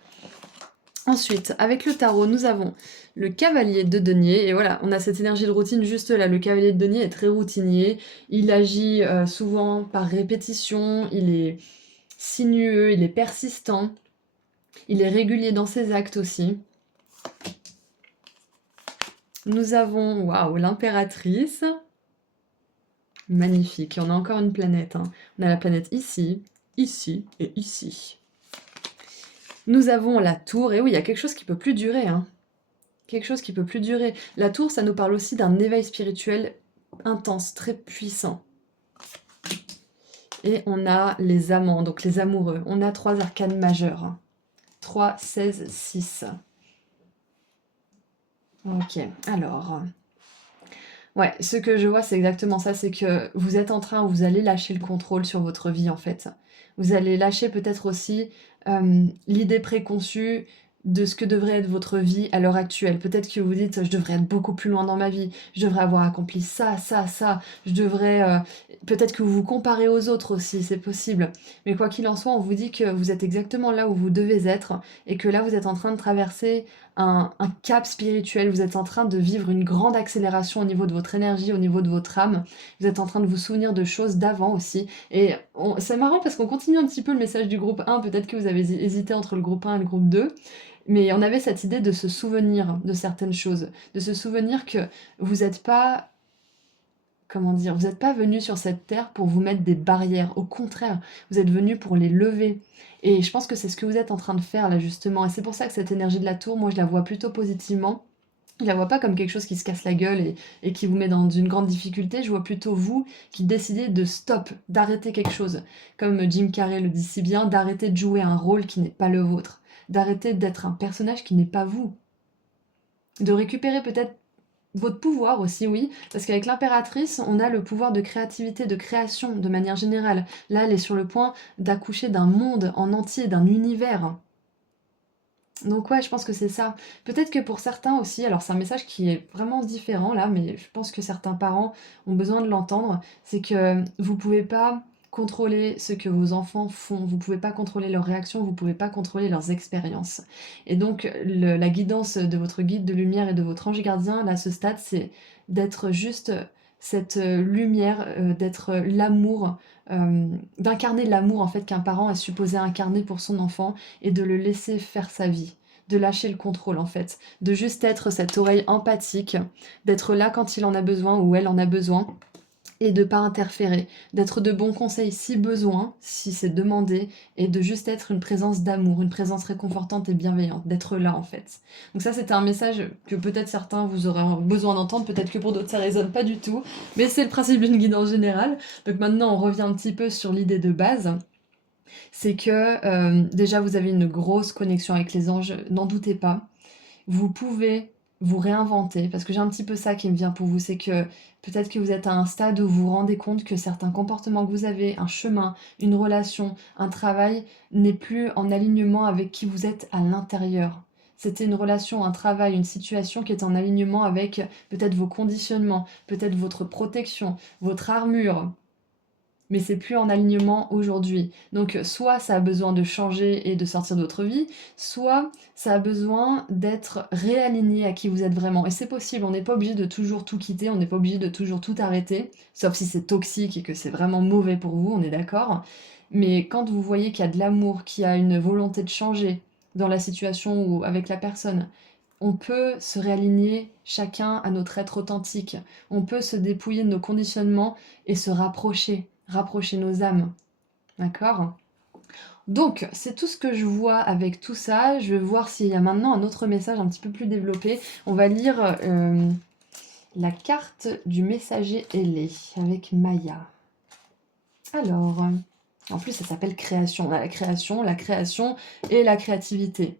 Ensuite, avec le tarot, nous avons le cavalier de denier, et voilà, on a cette énergie de routine juste là. Le cavalier de denier est très routinier, il agit souvent par répétition, il est sinueux, il est persistant, il est régulier dans ses actes aussi. Nous avons, waouh, l'impératrice. Magnifique, et on a encore une planète, hein. On a la planète ici, ici et ici. Nous avons la tour, et oui, il y a quelque chose qui peut plus durer, hein. Quelque chose qui peut plus durer. La tour, ça nous parle aussi d'un éveil spirituel intense, très puissant. Et on a les amants, donc les amoureux. On a 3 arcanes majeures, hein. 3, 16, 6. Ok, alors... Ouais, ce que je vois, c'est exactement ça, c'est que vous êtes en train, vous allez lâcher le contrôle sur votre vie, en fait. Vous allez lâcher peut-être aussi l'idée préconçue de ce que devrait être votre vie à l'heure actuelle. Peut-être que vous dites, je devrais être beaucoup plus loin dans ma vie, je devrais avoir accompli ça, ça, ça, je devrais... Peut-être que vous vous comparez aux autres aussi, c'est possible. Mais quoi qu'il en soit, on vous dit que vous êtes exactement là où vous devez être, et que là, vous êtes en train de traverser un cap spirituel, vous êtes en train de vivre une grande accélération au niveau de votre énergie, au niveau de votre âme, vous êtes en train de vous souvenir de choses d'avant aussi, et c'est marrant parce qu'on continue un petit peu le message du groupe 1, peut-être que vous avez hésité entre le groupe 1 et le groupe 2, mais on avait cette idée de se souvenir de certaines choses, de se souvenir que vous n'êtes pas... Comment dire, vous n'êtes pas venu sur cette terre pour vous mettre des barrières, au contraire, vous êtes venu pour les lever. Et je pense que c'est ce que vous êtes en train de faire là justement. Et c'est pour ça que cette énergie de la tour, moi je la vois plutôt positivement. Je la vois pas comme quelque chose qui se casse la gueule et qui vous met dans une grande difficulté. Je vois plutôt vous qui décidez de stop, d'arrêter quelque chose. Comme Jim Carrey le dit si bien, d'arrêter de jouer un rôle qui n'est pas le vôtre. D'arrêter d'être un personnage qui n'est pas vous. De récupérer peut-être votre pouvoir aussi, oui, parce qu'avec l'impératrice, on a le pouvoir de créativité, de création de manière générale. Là, elle est sur le point d'accoucher d'un monde en entier, d'un univers. Donc ouais, je pense que c'est ça. Peut-être que pour certains aussi, alors c'est un message qui est vraiment différent là, mais je pense que certains parents ont besoin de l'entendre, c'est que vous pouvez pas contrôler ce que vos enfants font, vous pouvez pas contrôler leurs réactions, vous pouvez pas contrôler leurs expériences. Et donc la guidance de votre guide de lumière et de votre ange gardien, là, à ce stade, c'est d'être juste cette lumière, d'être l'amour, d'incarner l'amour en fait qu'un parent est supposé incarner pour son enfant et de le laisser faire sa vie, de lâcher le contrôle en fait, de juste être cette oreille empathique, d'être là quand il en a besoin ou elle en a besoin et de pas interférer, d'être de bons conseils si besoin, si c'est demandé, et de juste être une présence d'amour, une présence réconfortante et bienveillante, d'être là en fait. Donc ça c'était un message que peut-être certains vous aurez besoin d'entendre, peut-être que pour d'autres ça résonne pas du tout, mais c'est le principe d'une guide en général. Donc maintenant on revient un petit peu sur l'idée de base, c'est que déjà vous avez une grosse connexion avec les anges, n'en doutez pas. Vous pouvez vous réinventer, parce que j'ai un petit peu ça qui me vient pour vous, c'est que peut-être que vous êtes à un stade où vous vous rendez compte que certains comportements que vous avez, un chemin, une relation, un travail, n'est plus en alignement avec qui vous êtes à l'intérieur. C'était une relation, un travail, une situation qui est en alignement avec peut-être vos conditionnements, peut-être votre protection, votre armure, mais c'est plus en alignement aujourd'hui. Donc soit ça a besoin de changer et de sortir de votre vie, soit ça a besoin d'être réaligné à qui vous êtes vraiment. Et c'est possible, on n'est pas obligé de toujours tout quitter, on n'est pas obligé de toujours tout arrêter, sauf si c'est toxique et que c'est vraiment mauvais pour vous, on est d'accord. Mais quand vous voyez qu'il y a de l'amour, qu'il y a une volonté de changer, dans la situation ou avec la personne. On peut se réaligner chacun à notre être authentique. On peut se dépouiller de nos conditionnements et se rapprocher nos âmes. D'accord? Donc, c'est tout ce que je vois avec tout ça. Je vais voir s'il y a maintenant un autre message un petit peu plus développé. On va lire la carte du messager ailé avec Maya. Alors, en plus, ça s'appelle création. On a la création et la créativité.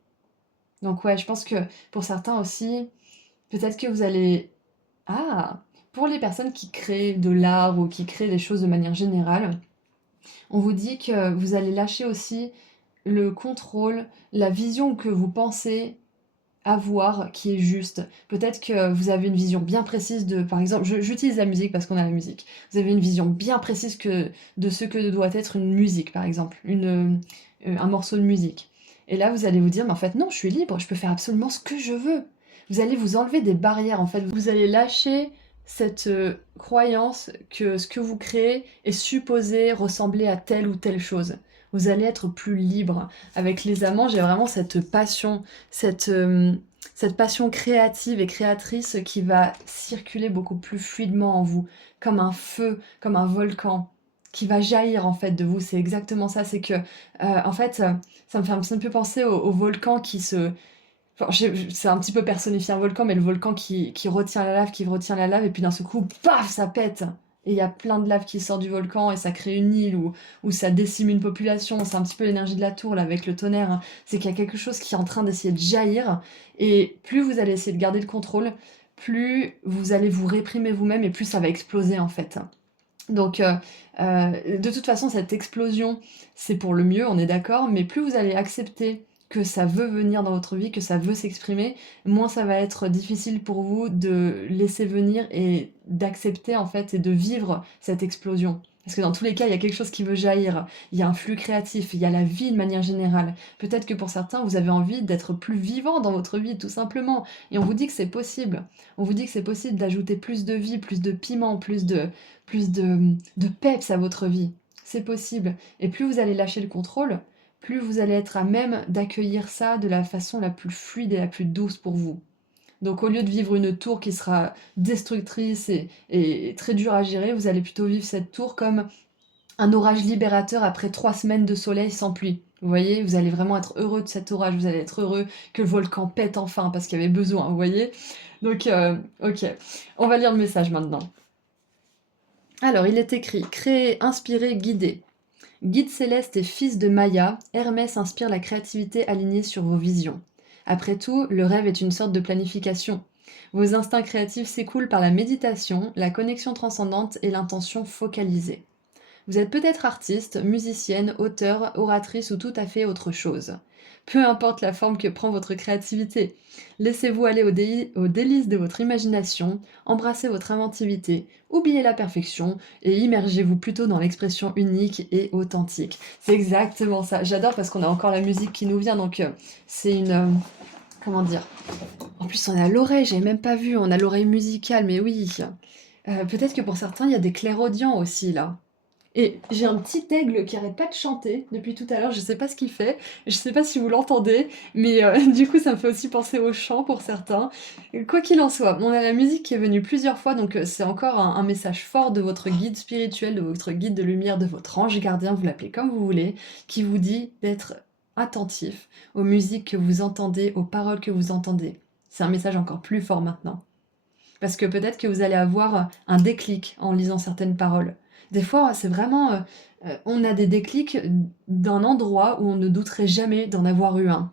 Donc ouais, je pense que pour certains aussi, peut-être que vous allez... Ah! Pour les personnes qui créent de l'art ou qui créent des choses de manière générale, on vous dit que vous allez lâcher aussi le contrôle, la vision que vous pensez avoir qui est juste. Peut-être que vous avez une vision bien précise de, par exemple, j'utilise la musique parce qu'on a la musique. Vous avez une vision bien précise de ce que doit être une musique, par exemple, un morceau de musique. Et là, vous allez vous dire, mais en fait, non, je suis libre, je peux faire absolument ce que je veux. Vous allez vous enlever des barrières, en fait. Vous allez lâcher cette croyance que ce que vous créez est supposé ressembler à telle ou telle chose. Vous allez être plus libre. Avec les amants, j'ai vraiment cette passion, cette passion créative et créatrice qui va circuler beaucoup plus fluidement en vous, comme un feu, comme un volcan, qui va jaillir en fait de vous. C'est exactement ça. C'est que, en fait, ça me fait un petit peu penser au volcan qui se... Enfin, c'est un petit peu personnifié un volcan, mais le volcan qui retient la lave, et puis d'un seul coup, paf, ça pète. Et il y a plein de lave qui sort du volcan et ça crée une île où ça décime une population. C'est un petit peu l'énergie de la tour là avec le tonnerre, hein. C'est qu'il y a quelque chose qui est en train d'essayer de jaillir. Et plus vous allez essayer de garder le contrôle, plus vous allez vous réprimer vous-même et plus ça va exploser en fait. Donc, de toute façon, cette explosion, c'est pour le mieux, on est d'accord, mais plus vous allez accepter que ça veut venir dans votre vie, que ça veut s'exprimer, moins ça va être difficile pour vous de laisser venir et d'accepter en fait et de vivre cette explosion. Parce que dans tous les cas, il y a quelque chose qui veut jaillir, il y a un flux créatif, il y a la vie de manière générale. Peut-être que pour certains, vous avez envie d'être plus vivant dans votre vie, tout simplement. Et on vous dit que c'est possible. On vous dit que c'est possible d'ajouter plus de vie, plus de piment, plus de peps à votre vie. C'est possible. Et plus vous allez lâcher le contrôle, plus vous allez être à même d'accueillir ça de la façon la plus fluide et la plus douce pour vous. Donc au lieu de vivre une tour qui sera destructrice et très dure à gérer, vous allez plutôt vivre cette tour comme un orage libérateur après 3 semaines de soleil sans pluie. Vous voyez, vous allez vraiment être heureux de cet orage, vous allez être heureux que le volcan pète enfin parce qu'il y avait besoin, vous voyez. Donc, ok, on va lire le message maintenant. Alors, il est écrit « Créer, inspirer, guider ». Guide céleste et fils de Maya, Hermès inspire la créativité alignée sur vos visions. Après tout, le rêve est une sorte de planification. Vos instincts créatifs s'écoulent par la méditation, la connexion transcendante et l'intention focalisée. Vous êtes peut-être artiste, musicienne, auteur, oratrice ou tout à fait autre chose. Peu importe la forme que prend votre créativité, laissez-vous aller aux délices de votre imagination, embrassez votre inventivité, oubliez la perfection et immergez-vous plutôt dans l'expression unique et authentique. C'est exactement ça. J'adore parce qu'on a encore la musique qui nous vient, donc c'est une... comment dire? En plus, on a l'oreille, j'avais même pas vu, on a l'oreille musicale, mais oui. Peut-être que pour certains, il y a des clairaudients aussi, là. Et j'ai un petit aigle qui arrête pas de chanter depuis tout à l'heure, je sais pas ce qu'il fait, je sais pas si vous l'entendez, mais du coup ça me fait aussi penser au chant pour certains. Quoi qu'il en soit, on a la musique qui est venue plusieurs fois, donc c'est encore un message fort de votre guide spirituel, de votre guide de lumière, de votre ange gardien, vous l'appelez comme vous voulez, qui vous dit d'être attentif aux musiques que vous entendez, aux paroles que vous entendez. C'est un message encore plus fort maintenant. Parce que peut-être que vous allez avoir un déclic en lisant certaines paroles. Des fois, c'est vraiment... on a des déclics d'un endroit où on ne douterait jamais d'en avoir eu un.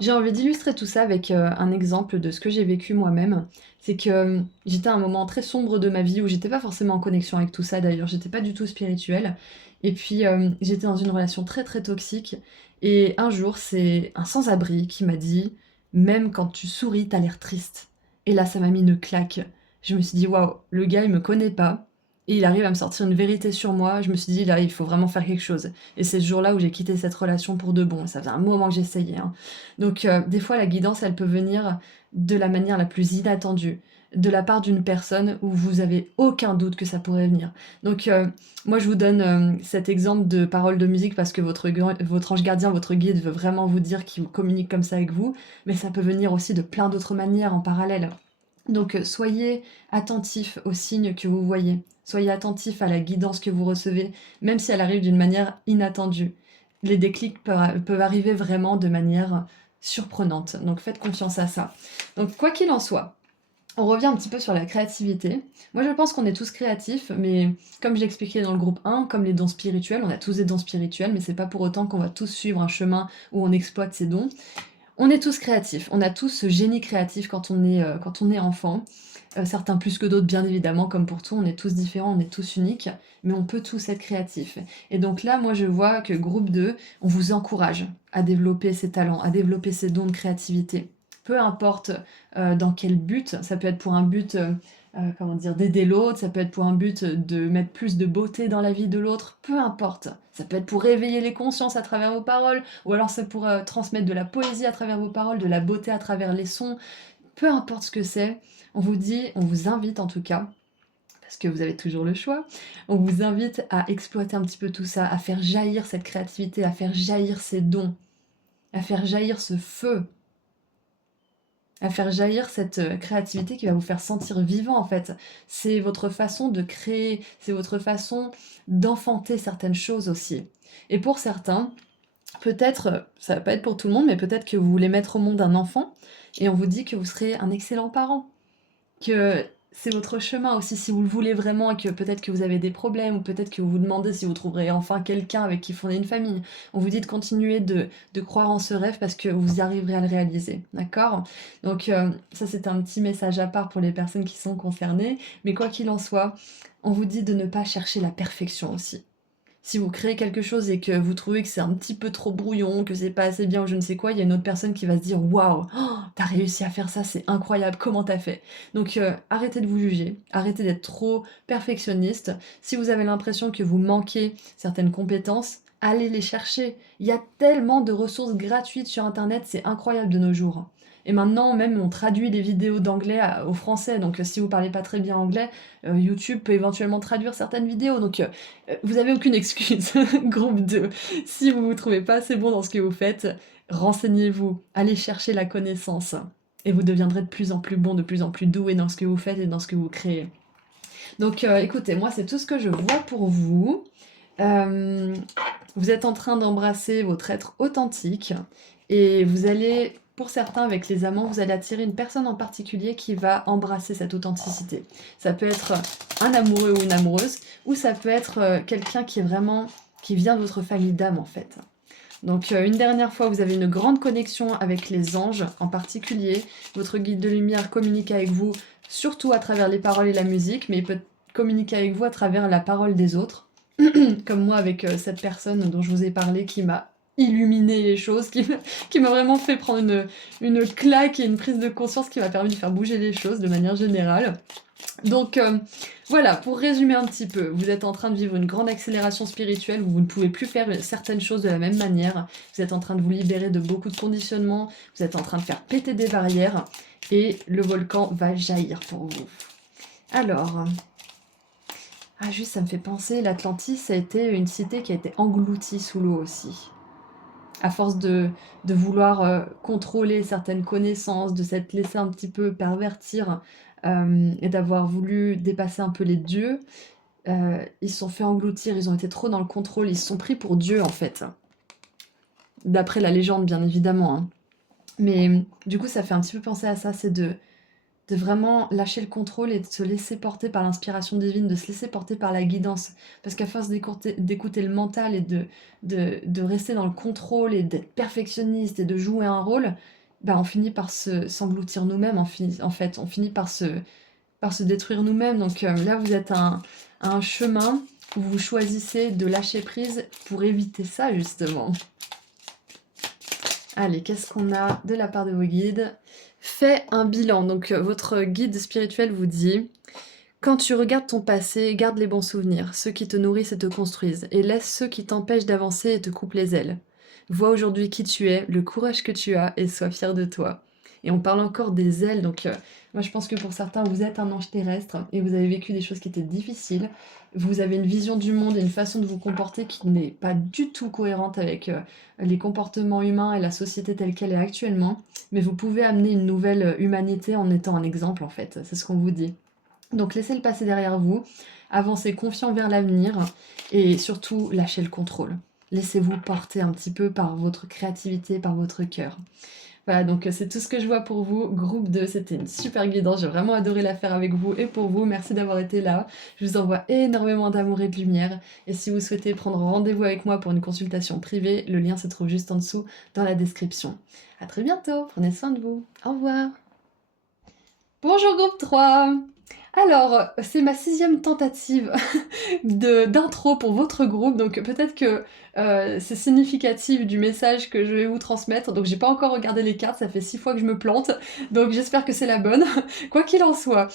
J'ai envie d'illustrer tout ça avec un exemple de ce que j'ai vécu moi-même. C'est que j'étais à un moment très sombre de ma vie où j'étais pas forcément en connexion avec tout ça d'ailleurs, j'étais pas du tout spirituelle. Et puis j'étais dans une relation très très toxique. Et un jour, c'est un sans-abri qui m'a dit, même quand tu souris, t'as l'air triste. Et là, ça m'a mis une claque. Je me suis dit, waouh, le gars, il me connaît pas. Et il arrive à me sortir une vérité sur moi. Je me suis dit, là, il faut vraiment faire quelque chose. Et c'est ce jour-là où j'ai quitté cette relation pour de bon. Ça faisait un moment que j'essayais, hein. Donc, des fois, la guidance, elle peut venir de la manière la plus inattendue. de la part d'une personne où vous avez aucun doute que ça pourrait venir. Donc moi je vous donne cet exemple de parole de musique parce que votre ange gardien, votre guide veut vraiment vous dire qu'il communique comme ça avec vous, mais ça peut venir aussi de plein d'autres manières en parallèle. Donc soyez attentifs aux signes que vous voyez, soyez attentifs à la guidance que vous recevez, même si elle arrive d'une manière inattendue. Les déclics peuvent arriver vraiment de manière surprenante, donc faites confiance à ça. Donc quoi qu'il en soit, on revient un petit peu sur la créativité. Moi je pense qu'on est tous créatifs, mais comme j'ai expliqué dans le groupe 1, comme les dons spirituels, on a tous des dons spirituels, mais c'est pas pour autant qu'on va tous suivre un chemin où on exploite ces dons. On est tous créatifs, on a tous ce génie créatif quand on est enfant. Certains plus que d'autres, bien évidemment, comme pour tout, on est tous différents, on est tous uniques, mais on peut tous être créatifs. Et donc là, moi, je vois que groupe 2, on vous encourage à développer ces talents, à développer ces dons de créativité. Peu importe dans quel but, ça peut être pour un but comment dire, d'aider l'autre, ça peut être pour un but de mettre plus de beauté dans la vie de l'autre, peu importe. Ça peut être pour réveiller les consciences à travers vos paroles, ou alors c'est pour transmettre de la poésie à travers vos paroles, de la beauté à travers les sons, peu importe ce que c'est, on vous dit, on vous invite en tout cas, parce que vous avez toujours le choix, on vous invite à exploiter un petit peu tout ça, à faire jaillir cette créativité, à faire jaillir ces dons, à faire jaillir ce feu, à faire jaillir cette créativité qui va vous faire sentir vivant en fait. C'est votre façon de créer, c'est votre façon d'enfanter certaines choses aussi. Et pour certains, peut-être, ça va pas être pour tout le monde, mais peut-être que vous voulez mettre au monde un enfant et on vous dit que vous serez un excellent parent, que c'est votre chemin aussi si vous le voulez vraiment et que peut-être que vous avez des problèmes ou peut-être que vous vous demandez si vous trouverez enfin quelqu'un avec qui fonder une famille. On vous dit de continuer de croire en ce rêve parce que vous y arriverez à le réaliser, d'accord? Donc ça c'est un petit message à part pour les personnes qui sont concernées, mais quoi qu'il en soit, on vous dit de ne pas chercher la perfection aussi. Si vous créez quelque chose et que vous trouvez que c'est un petit peu trop brouillon, que c'est pas assez bien ou je ne sais quoi, il y a une autre personne qui va se dire waouh, oh, t'as réussi à faire ça, c'est incroyable, comment t'as fait? Donc arrêtez de vous juger, arrêtez d'être trop perfectionniste. Si vous avez l'impression que vous manquez certaines compétences, allez les chercher. Il y a tellement de ressources gratuites sur internet, c'est incroyable de nos jours. Et maintenant, même, on traduit les vidéos d'anglais au français. Donc, si vous parlez pas très bien anglais, YouTube peut éventuellement traduire certaines vidéos. Donc, vous avez aucune excuse, groupe 2. Si vous vous trouvez pas assez bon dans ce que vous faites, renseignez-vous, allez chercher la connaissance. Et vous deviendrez de plus en plus bon, de plus en plus doué dans ce que vous faites et dans ce que vous créez. Donc, écoutez, moi, c'est tout ce que je vois pour vous. Vous êtes en train d'embrasser votre être authentique et vous allez, pour certains, avec les amants, vous allez attirer une personne en particulier qui va embrasser cette authenticité. Ça peut être un amoureux ou une amoureuse, ou ça peut être quelqu'un qui est vraiment, qui vient de votre famille d'âme en fait. Donc une dernière fois, vous avez une grande connexion avec les anges en particulier. Votre guide de lumière communique avec vous, surtout à travers les paroles et la musique, mais il peut communiquer avec vous à travers la parole des autres. Comme moi avec cette personne dont je vous ai parlé qui m'a illuminé les choses, qui m'a vraiment fait prendre une claque et une prise de conscience qui m'a permis de faire bouger les choses de manière générale. Donc voilà, pour résumer un petit peu, vous êtes en train de vivre une grande accélération spirituelle où vous ne pouvez plus faire certaines choses de la même manière, vous êtes en train de vous libérer de beaucoup de conditionnements, vous êtes en train de faire péter des barrières et le volcan va jaillir pour vous. Alors, juste ça me fait penser, l'Atlantis a été une cité qui a été engloutie sous l'eau aussi. À force de vouloir contrôler certaines connaissances, de s'être laissé un petit peu pervertir et d'avoir voulu dépasser un peu les dieux, ils se sont fait engloutir, ils ont été trop dans le contrôle, ils se sont pris pour Dieu en fait. D'après la légende bien évidemment, hein. Mais du coup ça fait un petit peu penser à ça, c'est de vraiment lâcher le contrôle et de se laisser porter par l'inspiration divine, de se laisser porter par la guidance. Parce qu'à force d'écouter le mental et de rester dans le contrôle et d'être perfectionniste et de jouer un rôle, bah on finit par s'engloutir nous-mêmes, en fait. On finit par se détruire nous-mêmes. Donc là, vous êtes à un chemin où vous choisissez de lâcher prise pour éviter ça, justement. Allez, qu'est-ce qu'on a de la part de vos guides? Fais un bilan. Donc, votre guide spirituel vous dit: quand tu regardes ton passé, garde les bons souvenirs, ceux qui te nourrissent et te construisent, et laisse ceux qui t'empêchent d'avancer et te coupent les ailes. Vois aujourd'hui qui tu es, le courage que tu as, et sois fier de toi. Et on parle encore des ailes, donc moi je pense que pour certains, vous êtes un ange terrestre et vous avez vécu des choses qui étaient difficiles. Vous avez une vision du monde et une façon de vous comporter qui n'est pas du tout cohérente avec les comportements humains et la société telle qu'elle est actuellement. Mais vous pouvez amener une nouvelle humanité en étant un exemple, en fait. C'est ce qu'on vous dit. Donc laissez le passé derrière vous, avancez confiant vers l'avenir et surtout lâchez le contrôle. Laissez-vous porter un petit peu par votre créativité, par votre cœur. Voilà, donc c'est tout ce que je vois pour vous. Groupe 2, c'était une super guidance. J'ai vraiment adoré la faire avec vous et pour vous. Merci d'avoir été là. Je vous envoie énormément d'amour et de lumière. Et si vous souhaitez prendre rendez-vous avec moi pour une consultation privée, le lien se trouve juste en dessous dans la description. À très bientôt. Prenez soin de vous. Au revoir. Bonjour groupe 3. Alors, c'est ma 6e tentative d'intro pour votre groupe, donc peut-être que c'est significatif du message que je vais vous transmettre. Donc j'ai pas encore regardé les cartes, ça fait 6 fois que je me plante, donc j'espère que c'est la bonne. Quoi qu'il en soit,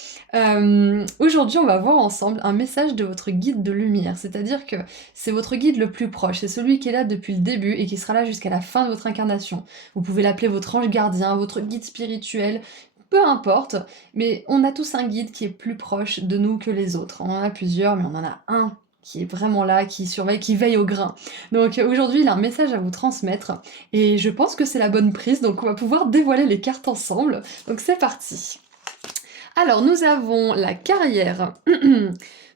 aujourd'hui on va voir ensemble un message de votre guide de lumière, c'est-à-dire que c'est votre guide le plus proche, c'est celui qui est là depuis le début et qui sera là jusqu'à la fin de votre incarnation. Vous pouvez l'appeler votre ange gardien, votre guide spirituel, peu importe, mais on a tous un guide qui est plus proche de nous que les autres. On en a plusieurs, mais on en a un qui est vraiment là, qui surveille, qui veille au grain. Donc aujourd'hui, il a un message à vous transmettre, et je pense que c'est la bonne prise, donc on va pouvoir dévoiler les cartes ensemble. Donc c'est parti. Alors nous avons la carrière,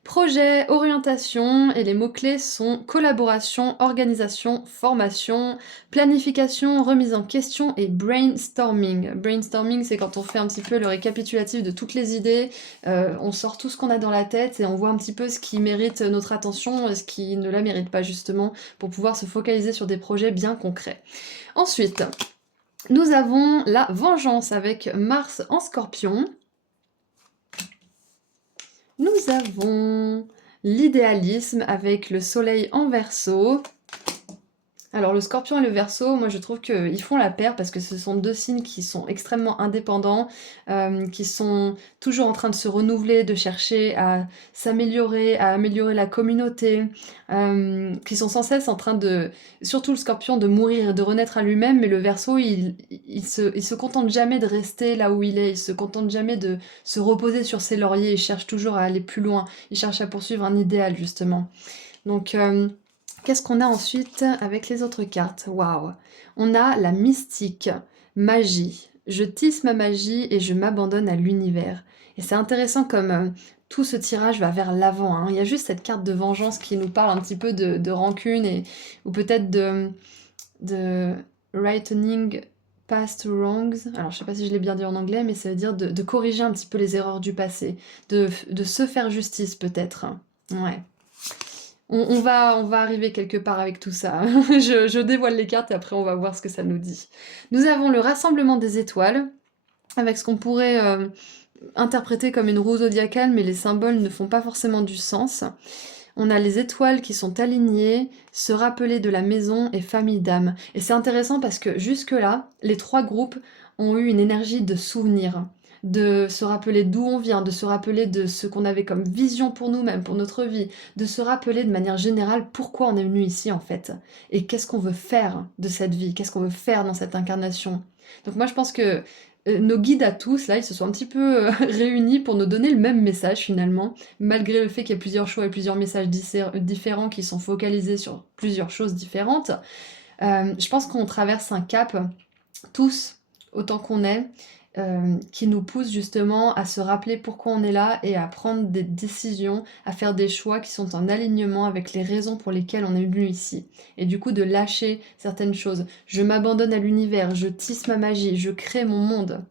projet, orientation, et les mots-clés sont collaboration, organisation, formation, planification, remise en question et brainstorming. Brainstorming, c'est quand on fait un petit peu le récapitulatif de toutes les idées, on sort tout ce qu'on a dans la tête et on voit un petit peu ce qui mérite notre attention et ce qui ne la mérite pas justement, pour pouvoir se focaliser sur des projets bien concrets. Ensuite, nous avons la vengeance avec Mars en Scorpion. Nous avons l'idéalisme avec le soleil en Verseau. Alors le Scorpion et le Verseau, moi je trouve qu'ils font la paire parce que ce sont deux signes qui sont extrêmement indépendants, qui sont toujours en train de se renouveler, de chercher à s'améliorer, à améliorer la communauté, qui sont sans cesse en train de, surtout le Scorpion, de mourir et de renaître à lui-même, mais le Verseau, il se contente jamais de rester là où il est, il se contente jamais de se reposer sur ses lauriers, il cherche toujours à aller plus loin, il cherche à poursuivre un idéal justement. Donc qu'est-ce qu'on a ensuite avec les autres cartes? Waouh! On a la mystique, magie. Je tisse ma magie et je m'abandonne à l'univers. Et c'est intéressant comme tout ce tirage va vers l'avant, hein. Il y a juste cette carte de vengeance qui nous parle un petit peu de rancune ou peut-être de rightening past wrongs. Alors je sais pas si je l'ai bien dit en anglais, mais ça veut dire de corriger un petit peu les erreurs du passé, de se faire justice peut-être. Ouais. On va arriver quelque part avec tout ça. Je dévoile les cartes et après on va voir ce que ça nous dit. Nous avons le rassemblement des étoiles, avec ce qu'on pourrait interpréter comme une roue zodiacale, mais les symboles ne font pas forcément du sens. On a les étoiles qui sont alignées, se rappeler de la maison et famille d'âme. Et c'est intéressant parce que jusque-là, les 3 groupes ont eu une énergie de souvenir, de se rappeler d'où on vient, de se rappeler de ce qu'on avait comme vision pour nous-mêmes, pour notre vie, de se rappeler de manière générale pourquoi on est venu ici en fait, et qu'est-ce qu'on veut faire de cette vie, qu'est-ce qu'on veut faire dans cette incarnation. Donc moi je pense que nos guides à tous, là, ils se sont un petit peu réunis pour nous donner le même message finalement, malgré le fait qu'il y a plusieurs choix et plusieurs messages différents qui sont focalisés sur plusieurs choses différentes. Je pense qu'on traverse un cap, tous, autant qu'on est, qui nous pousse justement à se rappeler pourquoi on est là et à prendre des décisions, à faire des choix qui sont en alignement avec les raisons pour lesquelles on est venu ici. Et du coup de lâcher certaines choses. Je m'abandonne à l'univers, je tisse ma magie, je crée mon monde.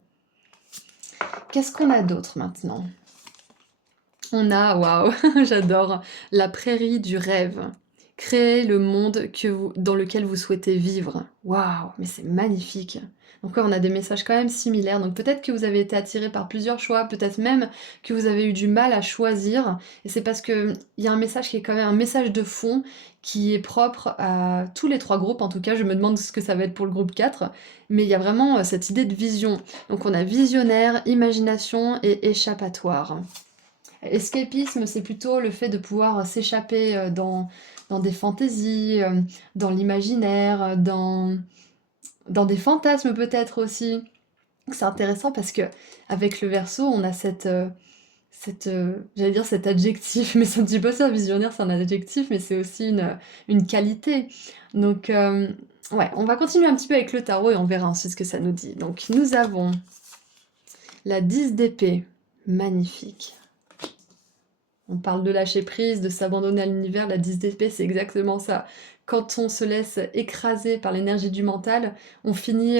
Qu'est-ce qu'on a d'autre maintenant? On a, waouh, j'adore, la prairie du rêve. Créer le monde dans lequel vous souhaitez vivre. Waouh, mais c'est magnifique. Donc ouais, on a des messages quand même similaires. Donc peut-être que vous avez été attiré par plusieurs choix, peut-être même que vous avez eu du mal à choisir. Et c'est parce qu'il y a un message qui est quand même un message de fond qui est propre à tous les 3 groupes. En tout cas, je me demande ce que ça va être pour le groupe 4. Mais il y a vraiment cette idée de vision. Donc on a visionnaire, imagination et échappatoire. Escapisme, c'est plutôt le fait de pouvoir s'échapper dans des fantaisies, dans l'imaginaire, dans des fantasmes peut-être aussi. C'est intéressant parce que avec le Verseau, on a j'allais dire cet adjectif, mais ça ne dit pas ça, visionnaire, c'est un adjectif, mais c'est aussi une qualité. Donc, ouais, on va continuer un petit peu avec le tarot et on verra ensuite ce que ça nous dit. Donc, nous avons la 10 d'épée, magnifique. On parle de lâcher prise, de s'abandonner à l'univers, la 10 d'épée, c'est exactement ça. Quand on se laisse écraser par l'énergie du mental, on finit,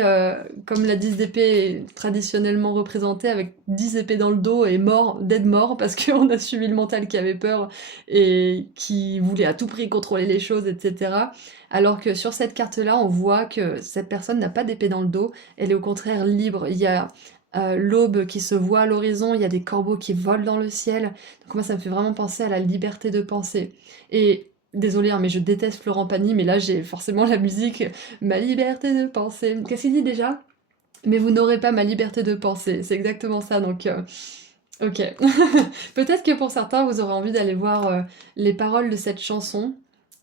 comme la 10 d'épée est traditionnellement représentée, avec 10 épées dans le dos et mort, dead mort, parce qu'on a suivi le mental qui avait peur et qui voulait à tout prix contrôler les choses, etc. Alors que sur cette carte-là, on voit que cette personne n'a pas d'épée dans le dos, elle est au contraire libre. Il y a l'aube qui se voit à l'horizon, il y a des corbeaux qui volent dans le ciel. Donc moi, ça me fait vraiment penser à la liberté de penser. Et désolée, hein, mais je déteste Florent Pagny, mais là, j'ai forcément la musique Ma liberté de penser. Qu'est-ce qu'il dit déjà? Mais vous n'aurez pas ma liberté de penser. C'est exactement ça, donc... ok. Peut-être que pour certains, vous aurez envie d'aller voir les paroles de cette chanson.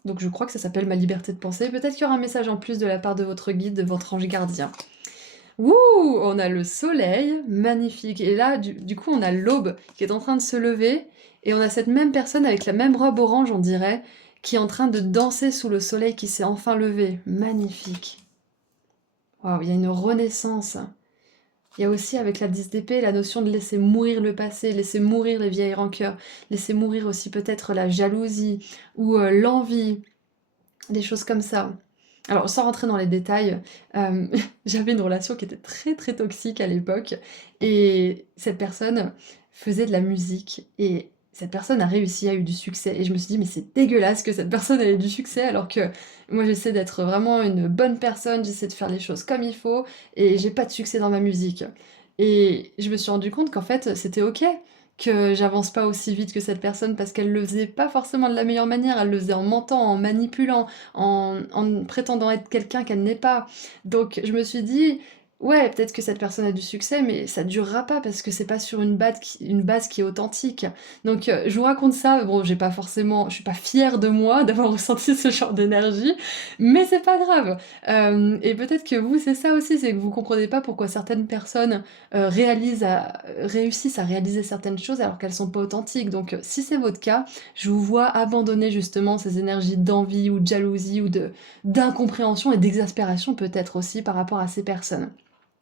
Donc je crois que ça s'appelle Ma liberté de penser. Peut-être qu'il y aura un message en plus de la part de votre guide, de votre ange gardien. Wouh! On a le soleil, magnifique. Et là, du coup, on a l'aube qui est en train de se lever. Et on a cette même personne avec la même robe orange, on dirait, qui est en train de danser sous le soleil qui s'est enfin levé. Magnifique. Waouh, il y a une renaissance. Il y a aussi avec la 10 d'épée la notion de laisser mourir le passé, laisser mourir les vieilles rancœurs, laisser mourir aussi peut-être la jalousie ou l'envie, des choses comme ça. Alors, sans rentrer dans les détails, j'avais une relation qui était très très toxique à l'époque, et cette personne faisait de la musique, et cette personne a réussi, a eu du succès, et je me suis dit, mais c'est dégueulasse que cette personne ait du succès, alors que moi j'essaie d'être vraiment une bonne personne, j'essaie de faire les choses comme il faut, et j'ai pas de succès dans ma musique. Et je me suis rendu compte qu'en fait, c'était ok, que j'avance pas aussi vite que cette personne parce qu'elle le faisait pas forcément de la meilleure manière, elle le faisait en mentant, en manipulant, en prétendant être quelqu'un qu'elle n'est pas. Donc je me suis dit, ouais, peut-être que cette personne a du succès, mais ça durera pas parce que c'est pas sur une base qui est authentique. Donc je vous raconte ça, bon, je suis pas fière de moi d'avoir ressenti ce genre d'énergie, mais c'est pas grave. Et peut-être que vous, c'est ça aussi, c'est que vous comprenez pas pourquoi certaines personnes réussissent à réaliser certaines choses alors qu'elles sont pas authentiques. Donc si c'est votre cas, je vous vois abandonner justement ces énergies d'envie ou de jalousie ou d'incompréhension et d'exaspération peut-être aussi par rapport à ces personnes.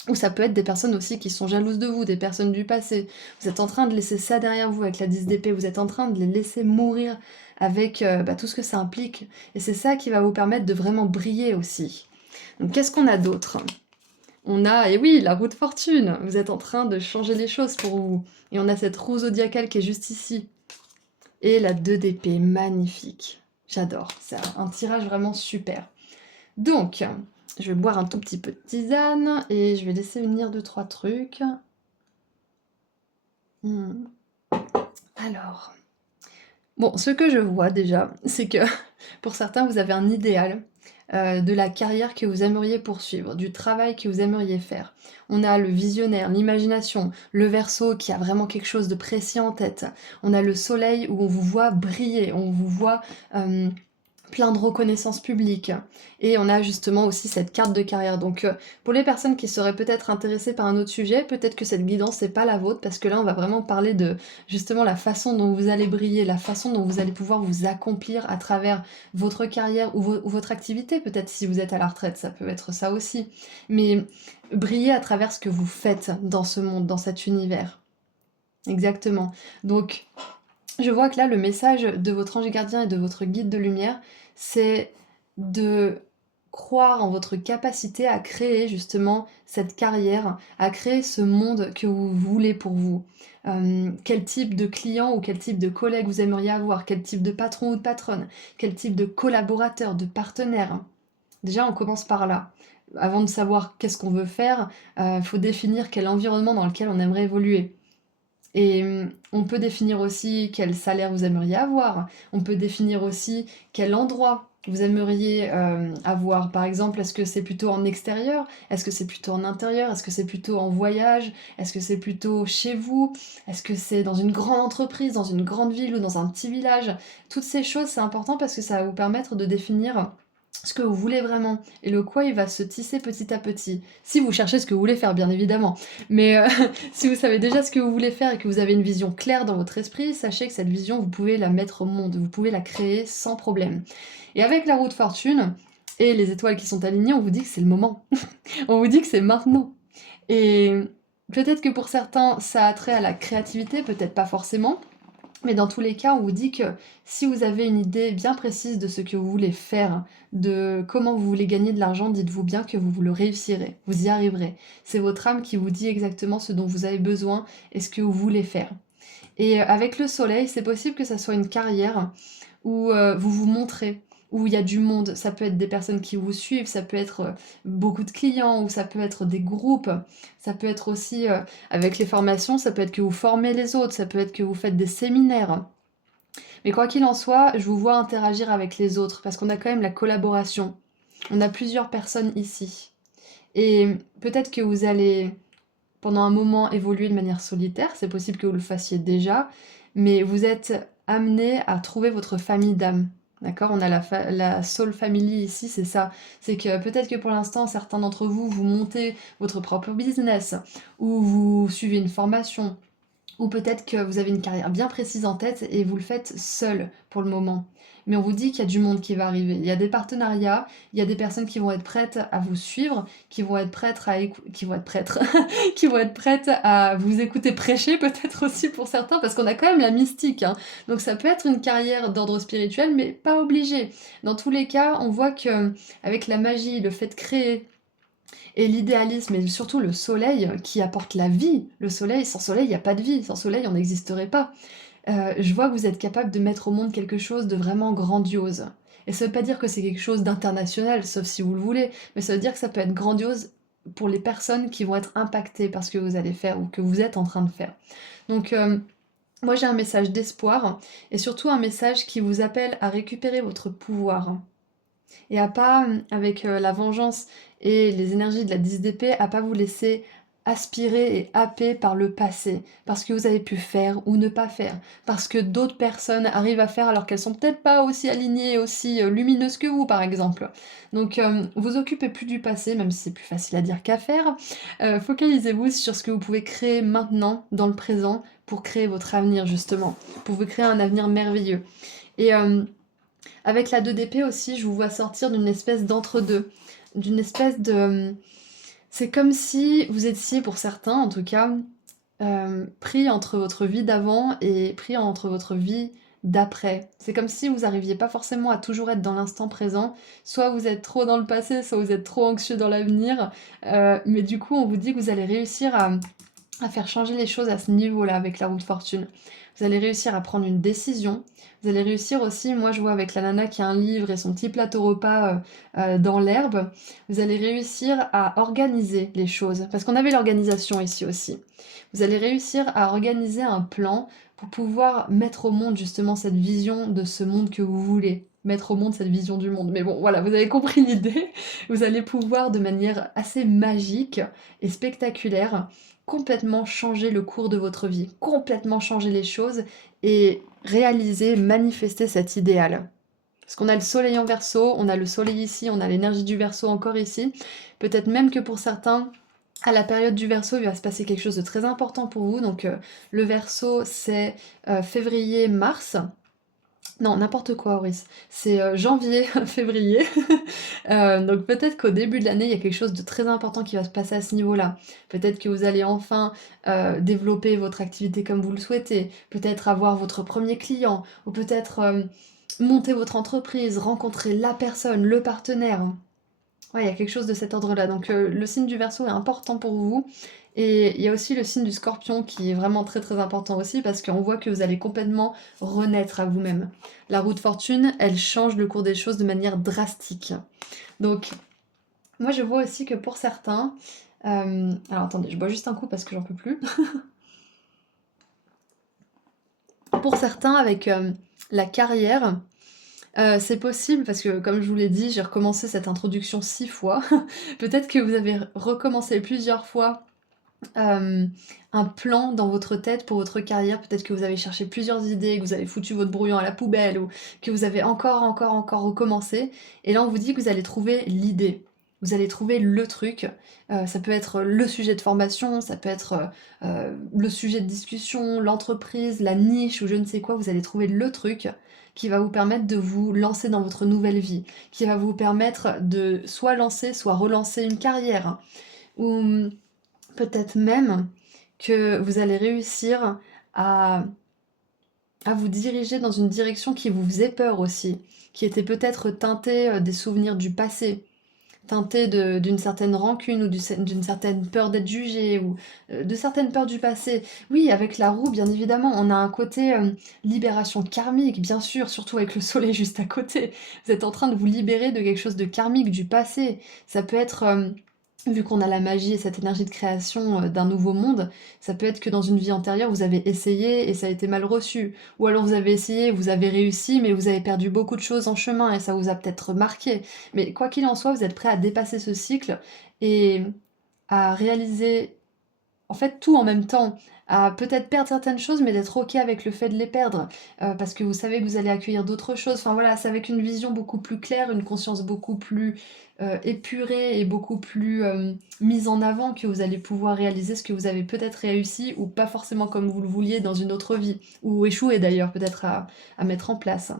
Ou ça peut être des personnes aussi qui sont jalouses de vous, des personnes du passé. Vous êtes en train de laisser ça derrière vous avec la 10 d'épée, vous êtes en train de les laisser mourir avec tout ce que ça implique. Et c'est ça qui va vous permettre de vraiment briller aussi. Donc qu'est-ce qu'on a d'autre? On a, et oui, la roue de fortune. Vous êtes en train de changer les choses pour vous. Et on a cette roue zodiacale qui est juste ici. Et la 2 d'épée, magnifique. J'adore, c'est un tirage vraiment super. Donc, je vais boire un tout petit peu de tisane et je vais laisser venir 2-3 trucs. Alors, bon, ce que je vois déjà, c'est que pour certains, vous avez un idéal de la carrière que vous aimeriez poursuivre, du travail que vous aimeriez faire. On a le visionnaire, l'imagination, le Verseau qui a vraiment quelque chose de précis en tête. On a le soleil où on vous voit briller, on vous voit plein de reconnaissance publique. Et on a justement aussi cette carte de carrière. Donc pour les personnes qui seraient peut-être intéressées par un autre sujet, peut-être que cette guidance n'est pas la vôtre, parce que là on va vraiment parler de justement la façon dont vous allez briller, la façon dont vous allez pouvoir vous accomplir à travers votre carrière ou votre activité, peut-être si vous êtes à la retraite, ça peut être ça aussi. Mais briller à travers ce que vous faites dans ce monde, dans cet univers. Exactement. Donc je vois que là, le message de votre ange gardien et de votre guide de lumière, c'est de croire en votre capacité à créer justement cette carrière, à créer ce monde que vous voulez pour vous. Quel type de client ou quel type de collègue vous aimeriez avoir, quel type de patron ou de patronne, quel type de collaborateur, de partenaire. Déjà, on commence par là. Avant de savoir qu'est-ce qu'on veut faire, il faut définir quel environnement dans lequel on aimerait évoluer. Et on peut définir aussi quel salaire vous aimeriez avoir. On peut définir aussi quel endroit vous aimeriez avoir. Par exemple, est-ce que c'est plutôt en extérieur? Est-ce que c'est plutôt en intérieur? Est-ce que c'est plutôt en voyage? Est-ce que c'est plutôt chez vous? Est-ce que c'est dans une grande entreprise, dans une grande ville ou dans un petit village? Toutes ces choses, c'est important parce que ça va vous permettre de définir ce que vous voulez vraiment, et le quoi il va se tisser petit à petit. Si vous cherchez ce que vous voulez faire, bien évidemment. Mais si vous savez déjà ce que vous voulez faire et que vous avez une vision claire dans votre esprit, sachez que cette vision, vous pouvez la mettre au monde, vous pouvez la créer sans problème. Et avec la roue de fortune et les étoiles qui sont alignées, on vous dit que c'est le moment. On vous dit que c'est maintenant. Et peut-être que pour certains, ça a trait à la créativité, peut-être pas forcément. Mais dans tous les cas, on vous dit que si vous avez une idée bien précise de ce que vous voulez faire, de comment vous voulez gagner de l'argent, dites-vous bien que vous le réussirez, vous y arriverez. C'est votre âme qui vous dit exactement ce dont vous avez besoin et ce que vous voulez faire. Et avec le soleil, c'est possible que ça soit une carrière où vous vous montrez, où il y a du monde. Ça peut être des personnes qui vous suivent, ça peut être beaucoup de clients, ou ça peut être des groupes. Ça peut être aussi, avec les formations, ça peut être que vous formez les autres, ça peut être que vous faites des séminaires. Mais quoi qu'il en soit, je vous vois interagir avec les autres, parce qu'on a quand même la collaboration. On a plusieurs personnes ici. Et peut-être que vous allez pendant un moment évoluer de manière solitaire, c'est possible que vous le fassiez déjà, mais vous êtes amené à trouver votre famille d'âme. D'accord? On a la soul family ici, c'est ça. C'est que peut-être que pour l'instant, certains d'entre vous, vous montez votre propre business, ou vous suivez une formation, ou peut-être que vous avez une carrière bien précise en tête et vous le faites seul pour le moment. Mais on vous dit qu'il y a du monde qui va arriver. Il y a des partenariats, il y a des personnes qui vont être prêtes à vous suivre, qui vont être prêtes à qui vont être prêtes, qui vont être prêtes à vous écouter prêcher peut-être aussi pour certains, parce qu'on a quand même la mystique, hein. Donc ça peut être une carrière d'ordre spirituel, mais pas obligé. Dans tous les cas, on voit que avec la magie, le fait de créer, et l'idéalisme, et surtout le soleil qui apporte la vie. Le soleil, sans soleil, il n'y a pas de vie. Sans soleil, on n'existerait pas. Je vois que vous êtes capable de mettre au monde quelque chose de vraiment grandiose. Et ça veut pas dire que c'est quelque chose d'international, sauf si vous le voulez, mais ça veut dire que ça peut être grandiose pour les personnes qui vont être impactées par ce que vous allez faire ou que vous êtes en train de faire. Donc, moi j'ai un message d'espoir et surtout un message qui vous appelle à récupérer votre pouvoir et à pas, avec la vengeance et les énergies de la 10 d'épée, à pas vous laisser aspirer et happer par le passé, parce que vous avez pu faire ou ne pas faire, parce que d'autres personnes arrivent à faire alors qu'elles sont peut-être pas aussi alignées, aussi lumineuses que vous, par exemple. Donc, vous occupez plus du passé, même si c'est plus facile à dire qu'à faire. Focalisez-vous sur ce que vous pouvez créer maintenant, dans le présent, pour créer votre avenir, justement, pour vous créer un avenir merveilleux. Et avec la 2 d'épée aussi, je vous vois sortir d'une espèce d'entre-deux, d'une espèce de... C'est comme si vous étiez, pour certains en tout cas, pris entre votre vie d'avant et pris entre votre vie d'après. C'est comme si vous n'arriviez pas forcément à toujours être dans l'instant présent. Soit vous êtes trop dans le passé, soit vous êtes trop anxieux dans l'avenir. Mais du coup, on vous dit que vous allez réussir à faire changer les choses à ce niveau-là avec la roue de fortune. Vous allez réussir à prendre une décision. Vous allez réussir aussi, moi je vois avec la nana qui a un livre et son petit plateau repas dans l'herbe, vous allez réussir à organiser les choses. Parce qu'on avait l'organisation ici aussi. Vous allez réussir à organiser un plan pour pouvoir mettre au monde justement cette vision de ce monde que vous voulez. Mettre au monde cette vision du monde. Mais bon, voilà, vous avez compris l'idée. Vous allez pouvoir de manière assez magique et spectaculaire complètement changer le cours de votre vie, complètement changer les choses et réaliser, manifester cet idéal. Parce qu'on a le soleil en Verseau, on a le soleil ici, on a l'énergie du Verseau encore ici. Peut-être même que pour certains, à la période du Verseau, il va se passer quelque chose de très important pour vous. Donc le Verseau, c'est février-mars. Non, n'importe quoi, Auris. C'est janvier, février. Donc peut-être qu'au début de l'année, il y a quelque chose de très important qui va se passer à ce niveau-là. Peut-être que vous allez enfin développer votre activité comme vous le souhaitez. Peut-être avoir votre premier client. Ou peut-être monter votre entreprise, rencontrer la personne, le partenaire. Ouais, il y a quelque chose de cet ordre-là. Donc le signe du Verseau est important pour vous. Et il y a aussi le signe du Scorpion qui est vraiment très très important aussi parce qu'on voit que vous allez complètement renaître à vous-même. La roue de fortune, elle change le cours des choses de manière drastique. Donc moi je vois aussi que pour certains... alors attendez, je bois juste un coup parce que j'en peux plus. Pour certains, avec la carrière, c'est possible parce que, comme je vous l'ai dit, j'ai recommencé cette introduction 6 fois. Peut-être que vous avez recommencé plusieurs fois euh, un plan dans votre tête pour votre carrière. Peut-être que vous avez cherché plusieurs idées, que vous avez foutu votre brouillon à la poubelle ou que vous avez encore recommencé. Et là, on vous dit que vous allez trouver l'idée. Vous allez trouver le truc. Ça peut être le sujet de formation, ça peut être le sujet de discussion, l'entreprise, la niche ou je ne sais quoi. Vous allez trouver le truc qui va vous permettre de vous lancer dans votre nouvelle vie, qui va vous permettre de soit lancer, soit relancer une carrière, hein, ou peut-être même que vous allez réussir à, à vous diriger dans une direction qui vous faisait peur aussi, qui était peut-être teintée des souvenirs du passé, teintée d'une certaine rancune ou d'une certaine peur d'être jugé ou de certaines peurs du passé. Oui, avec la roue, bien évidemment, on a un côté libération karmique, bien sûr, surtout avec le soleil juste à côté. Vous êtes en train de vous libérer de quelque chose de karmique, du passé. Ça peut être vu qu'on a la magie et cette énergie de création d'un nouveau monde, ça peut être que dans une vie antérieure, vous avez essayé et ça a été mal reçu. Ou alors vous avez essayé, vous avez réussi, mais vous avez perdu beaucoup de choses en chemin et ça vous a peut-être marqué. Mais quoi qu'il en soit, vous êtes prêt à dépasser ce cycle et à réaliser en fait tout en même temps, à peut-être perdre certaines choses, mais d'être OK avec le fait de les perdre, parce que vous savez que vous allez accueillir d'autres choses. Enfin voilà, c'est avec une vision beaucoup plus claire, une conscience beaucoup plus, épurée et beaucoup plus, mise en avant que vous allez pouvoir réaliser ce que vous avez peut-être réussi ou pas forcément comme vous le vouliez dans une autre vie, ou échoué d'ailleurs peut-être à mettre en place.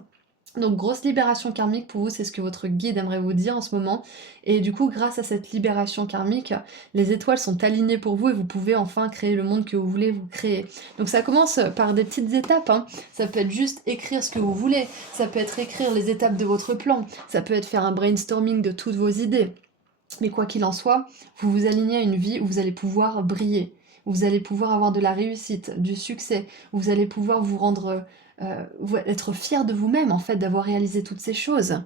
Donc grosse libération karmique pour vous, c'est ce que votre guide aimerait vous dire en ce moment. Et du coup, grâce à cette libération karmique, les étoiles sont alignées pour vous et vous pouvez enfin créer le monde que vous voulez vous créer. Donc ça commence par des petites étapes, hein. Ça peut être juste écrire ce que vous voulez, ça peut être écrire les étapes de votre plan, ça peut être faire un brainstorming de toutes vos idées. Mais quoi qu'il en soit, vous vous alignez à une vie où vous allez pouvoir briller, où vous allez pouvoir avoir de la réussite, du succès, où vous allez pouvoir vous rendre, être fier de vous-même en fait d'avoir réalisé toutes ces choses.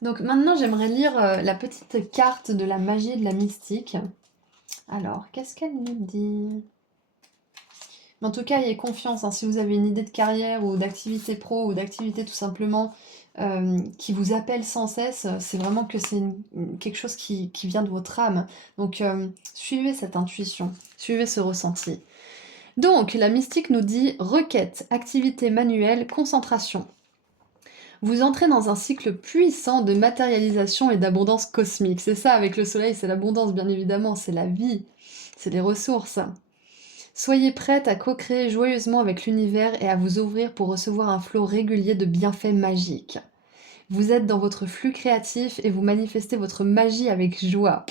Donc maintenant j'aimerais lire la petite carte de la magie et de la mystique. Alors, qu'est-ce qu'elle nous dit? Mais en tout cas, ayez confiance, hein, si vous avez une idée de carrière ou d'activité pro ou d'activité tout simplement qui vous appelle sans cesse, c'est vraiment que c'est quelque chose qui vient de votre âme. Donc suivez cette intuition, suivez ce ressenti. Donc la mystique nous dit requête, activité manuelle, concentration. Vous entrez dans un cycle puissant de matérialisation et d'abondance cosmique. C'est ça avec le soleil, c'est l'abondance bien évidemment, c'est la vie, c'est les ressources. Soyez prête à co-créer joyeusement avec l'univers et à vous ouvrir pour recevoir un flot régulier de bienfaits magiques. Vous êtes dans votre flux créatif et vous manifestez votre magie avec joie.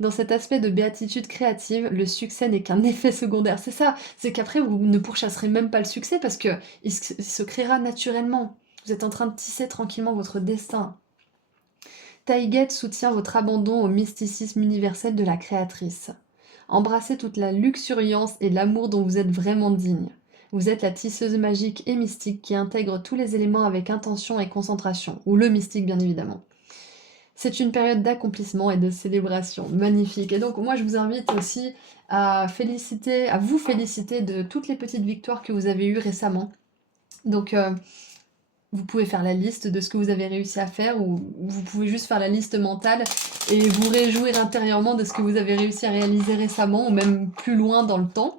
Dans cet aspect de béatitude créative, le succès n'est qu'un effet secondaire. C'est ça, c'est qu'après vous ne pourchasserez même pas le succès parce que il se créera naturellement. Vous êtes en train de tisser tranquillement votre destin. Taïget soutient votre abandon au mysticisme universel de la créatrice. Embrassez toute la luxuriance et l'amour dont vous êtes vraiment digne. Vous êtes la tisseuse magique et mystique qui intègre tous les éléments avec intention et concentration, ou le mystique bien évidemment. C'est une période d'accomplissement et de célébration magnifique. Et donc moi je vous invite aussi à vous féliciter de toutes les petites victoires que vous avez eues récemment. Donc vous pouvez faire la liste de ce que vous avez réussi à faire ou vous pouvez juste faire la liste mentale et vous réjouir intérieurement de ce que vous avez réussi à réaliser récemment ou même plus loin dans le temps.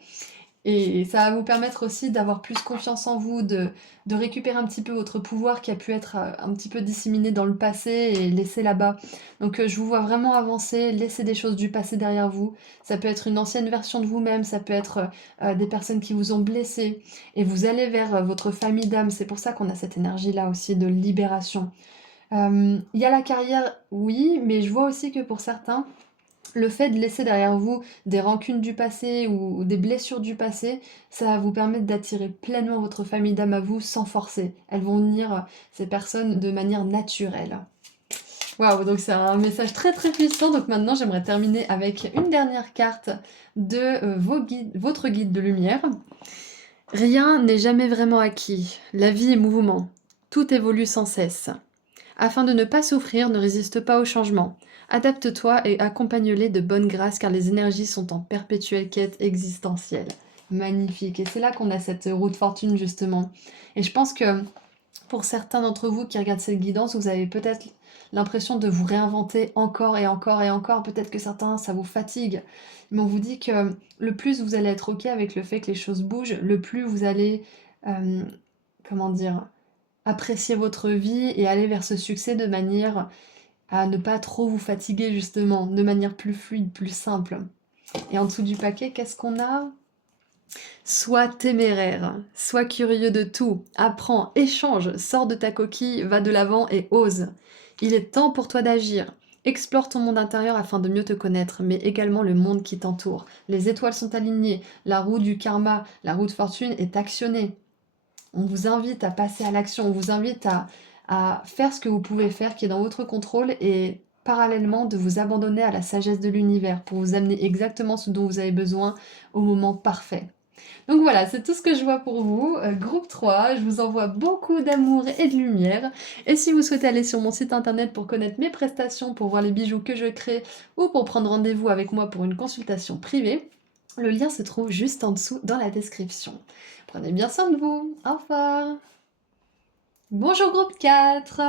Et ça va vous permettre aussi d'avoir plus confiance en vous, de récupérer un petit peu votre pouvoir qui a pu être un petit peu disséminé dans le passé et laissé là-bas. Donc je vous vois vraiment avancer, laisser des choses du passé derrière vous. Ça peut être une ancienne version de vous-même, ça peut être des personnes qui vous ont blessé. Et vous allez vers votre famille d'âme. C'est pour ça qu'on a cette énergie-là aussi de libération. Il y a la carrière, oui, mais je vois aussi que pour certains, le fait de laisser derrière vous des rancunes du passé ou des blessures du passé, ça va vous permettre d'attirer pleinement votre famille d'âme à vous sans forcer. Elles vont venir, ces personnes, de manière naturelle. Waouh, donc c'est un message très très puissant. Donc maintenant, j'aimerais terminer avec une dernière carte de votre guide de lumière. Rien n'est jamais vraiment acquis. La vie est mouvement. Tout évolue sans cesse. Afin de ne pas souffrir, ne résiste pas au changement. Adapte-toi et accompagne-les de bonne grâce car les énergies sont en perpétuelle quête existentielle. Magnifique. Et c'est là qu'on a cette roue de fortune justement. Et je pense que pour certains d'entre vous qui regardent cette guidance, vous avez peut-être l'impression de vous réinventer encore et encore et encore. Peut-être que certains, ça vous fatigue, mais on vous dit que le plus vous allez être OK avec le fait que les choses bougent, le plus vous allez, euh, comment dire, apprécier votre vie et aller vers ce succès de manière à ne pas trop vous fatiguer justement, de manière plus fluide, plus simple. Et en dessous du paquet, qu'est-ce qu'on a? Sois téméraire, sois curieux de tout, apprends, échange, sors de ta coquille, va de l'avant et ose. Il est temps pour toi d'agir. Explore ton monde intérieur afin de mieux te connaître, mais également le monde qui t'entoure. Les étoiles sont alignées, la roue du karma, la roue de fortune est actionnée. On vous invite à passer à l'action, on vous invite à faire ce que vous pouvez faire qui est dans votre contrôle et parallèlement de vous abandonner à la sagesse de l'univers pour vous amener exactement ce dont vous avez besoin au moment parfait. Donc voilà, c'est tout ce que je vois pour vous. Groupe 3, je vous envoie beaucoup d'amour et de lumière. Et si vous souhaitez aller sur mon site internet pour connaître mes prestations, pour voir les bijoux que je crée ou pour prendre rendez-vous avec moi pour une consultation privée, le lien se trouve juste en dessous dans la description. Prenez bien soin de vous. Au revoir. Bonjour groupe 4.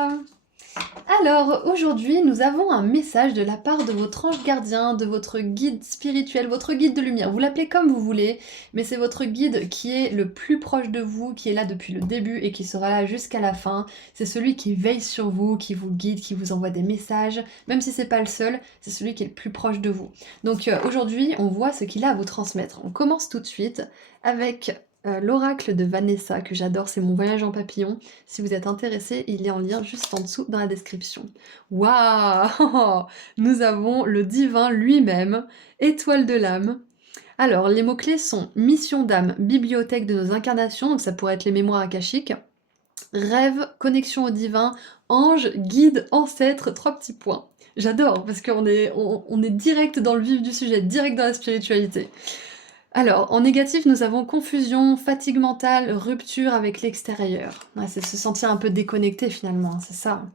Alors, aujourd'hui, nous avons un message de la part de votre ange gardien, de votre guide spirituel, votre guide de lumière. Vous l'appelez comme vous voulez, mais c'est votre guide qui est le plus proche de vous, qui est là depuis le début et qui sera là jusqu'à la fin. C'est celui qui veille sur vous, qui vous guide, qui vous envoie des messages. Même si c'est pas le seul, c'est celui qui est le plus proche de vous. Donc aujourd'hui, on voit ce qu'il a à vous transmettre. On commence tout de suite avec l'oracle de Vanessa, que j'adore, c'est mon voyage en papillon. Si vous êtes intéressé, il est en lien juste en dessous dans la description. Waouh! Nous avons le divin lui-même, étoile de l'âme. Alors, les mots-clés sont mission d'âme, bibliothèque de nos incarnations, donc ça pourrait être les mémoires akashiques, rêve, connexion au divin, ange, guide, ancêtre, 3 petits points. J'adore, parce qu'on est, on est direct dans le vif du sujet, direct dans la spiritualité. Alors, en négatif, nous avons confusion, fatigue mentale, rupture avec l'extérieur. Ouais, c'est se sentir un peu déconnecté finalement, c'est ça.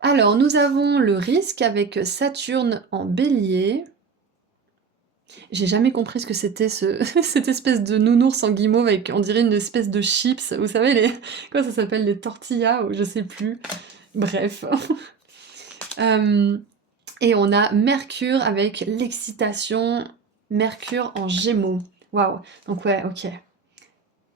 Alors, nous avons le risque avec Saturne en bélier. J'ai jamais compris ce que c'était cette espèce de nounours en guimauve avec, on dirait une espèce de chips. Vous savez, comment ça s'appelle, les tortillas ou je sais plus. Bref. Et on a Mercure avec l'excitation, Mercure en Gémeaux. Waouh. Donc ouais, ok.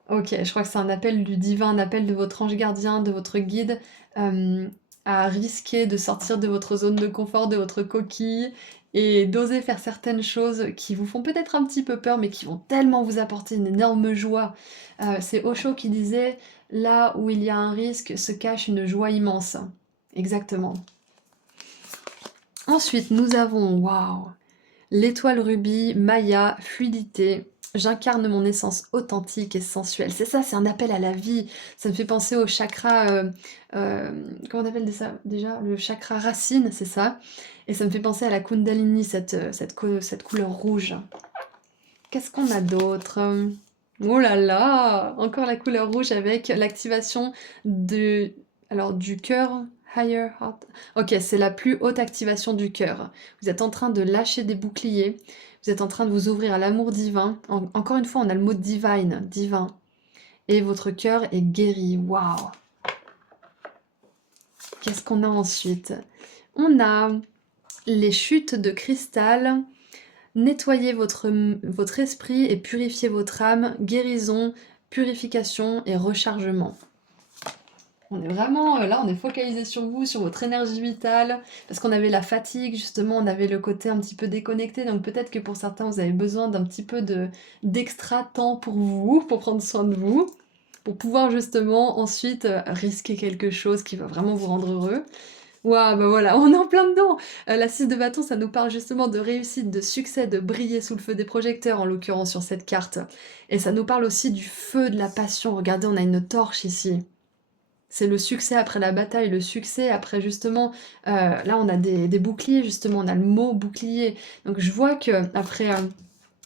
Ok, je crois que c'est un appel du divin, un appel de votre ange gardien, de votre guide, à risquer de sortir de votre zone de confort, de votre coquille, et d'oser faire certaines choses qui vous font peut-être un petit peu peur, mais qui vont tellement vous apporter une énorme joie. C'est Osho qui disait, là où il y a un risque se cache une joie immense. Exactement. Ensuite, nous avons, waouh, l'étoile rubis, Maya, fluidité. J'incarne mon essence authentique et sensuelle. C'est ça, c'est un appel à la vie. Ça me fait penser au chakra, comment on appelle ça déjà? Le chakra racine, c'est ça. Et ça me fait penser à la Kundalini, cette couleur rouge. Qu'est-ce qu'on a d'autre? Oh là là! Encore la couleur rouge avec l'activation du cœur, Higher Heart. Ok, c'est la plus haute activation du cœur. Vous êtes en train de lâcher des boucliers, vous êtes en train de vous ouvrir à l'amour divin. Encore une fois, on a le mot divine, divin. Et votre cœur est guéri. Waouh! Qu'est-ce qu'on a ensuite? On a les chutes de cristal. Nettoyez votre esprit et purifiez votre âme, guérison, purification et rechargement. On est vraiment, là on est focalisé sur vous, sur votre énergie vitale, parce qu'on avait la fatigue justement, on avait le côté un petit peu déconnecté, donc peut-être que pour certains vous avez besoin d'un petit peu d'extra temps pour vous, pour prendre soin de vous, pour pouvoir justement ensuite risquer quelque chose qui va vraiment vous rendre heureux. Waouh, bah voilà, on est en plein dedans. La 6 de bâton, ça nous parle justement de réussite, de succès, de briller sous le feu des projecteurs, en l'occurrence sur cette carte. Et ça nous parle aussi du feu, de la passion. Regardez, on a une torche ici. C'est le succès après la bataille, le succès après justement... là, on a des boucliers, justement, on a le mot bouclier. Donc je vois que après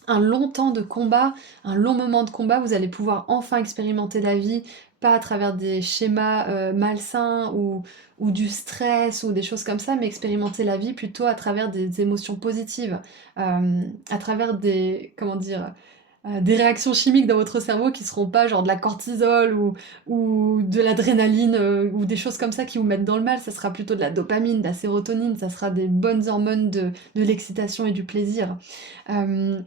un long temps de combat, un long moment de combat, vous allez pouvoir enfin expérimenter la vie, pas à travers des schémas malsains ou du stress ou des choses comme ça, mais expérimenter la vie plutôt à travers des émotions positives, à travers des, comment dire, des réactions chimiques dans votre cerveau qui seront pas genre de la cortisol ou de l'adrénaline, ou des choses comme ça qui vous mettent dans le mal. Ça sera plutôt de la dopamine, de la sérotonine, ça sera des bonnes hormones de l'excitation et du plaisir. Hem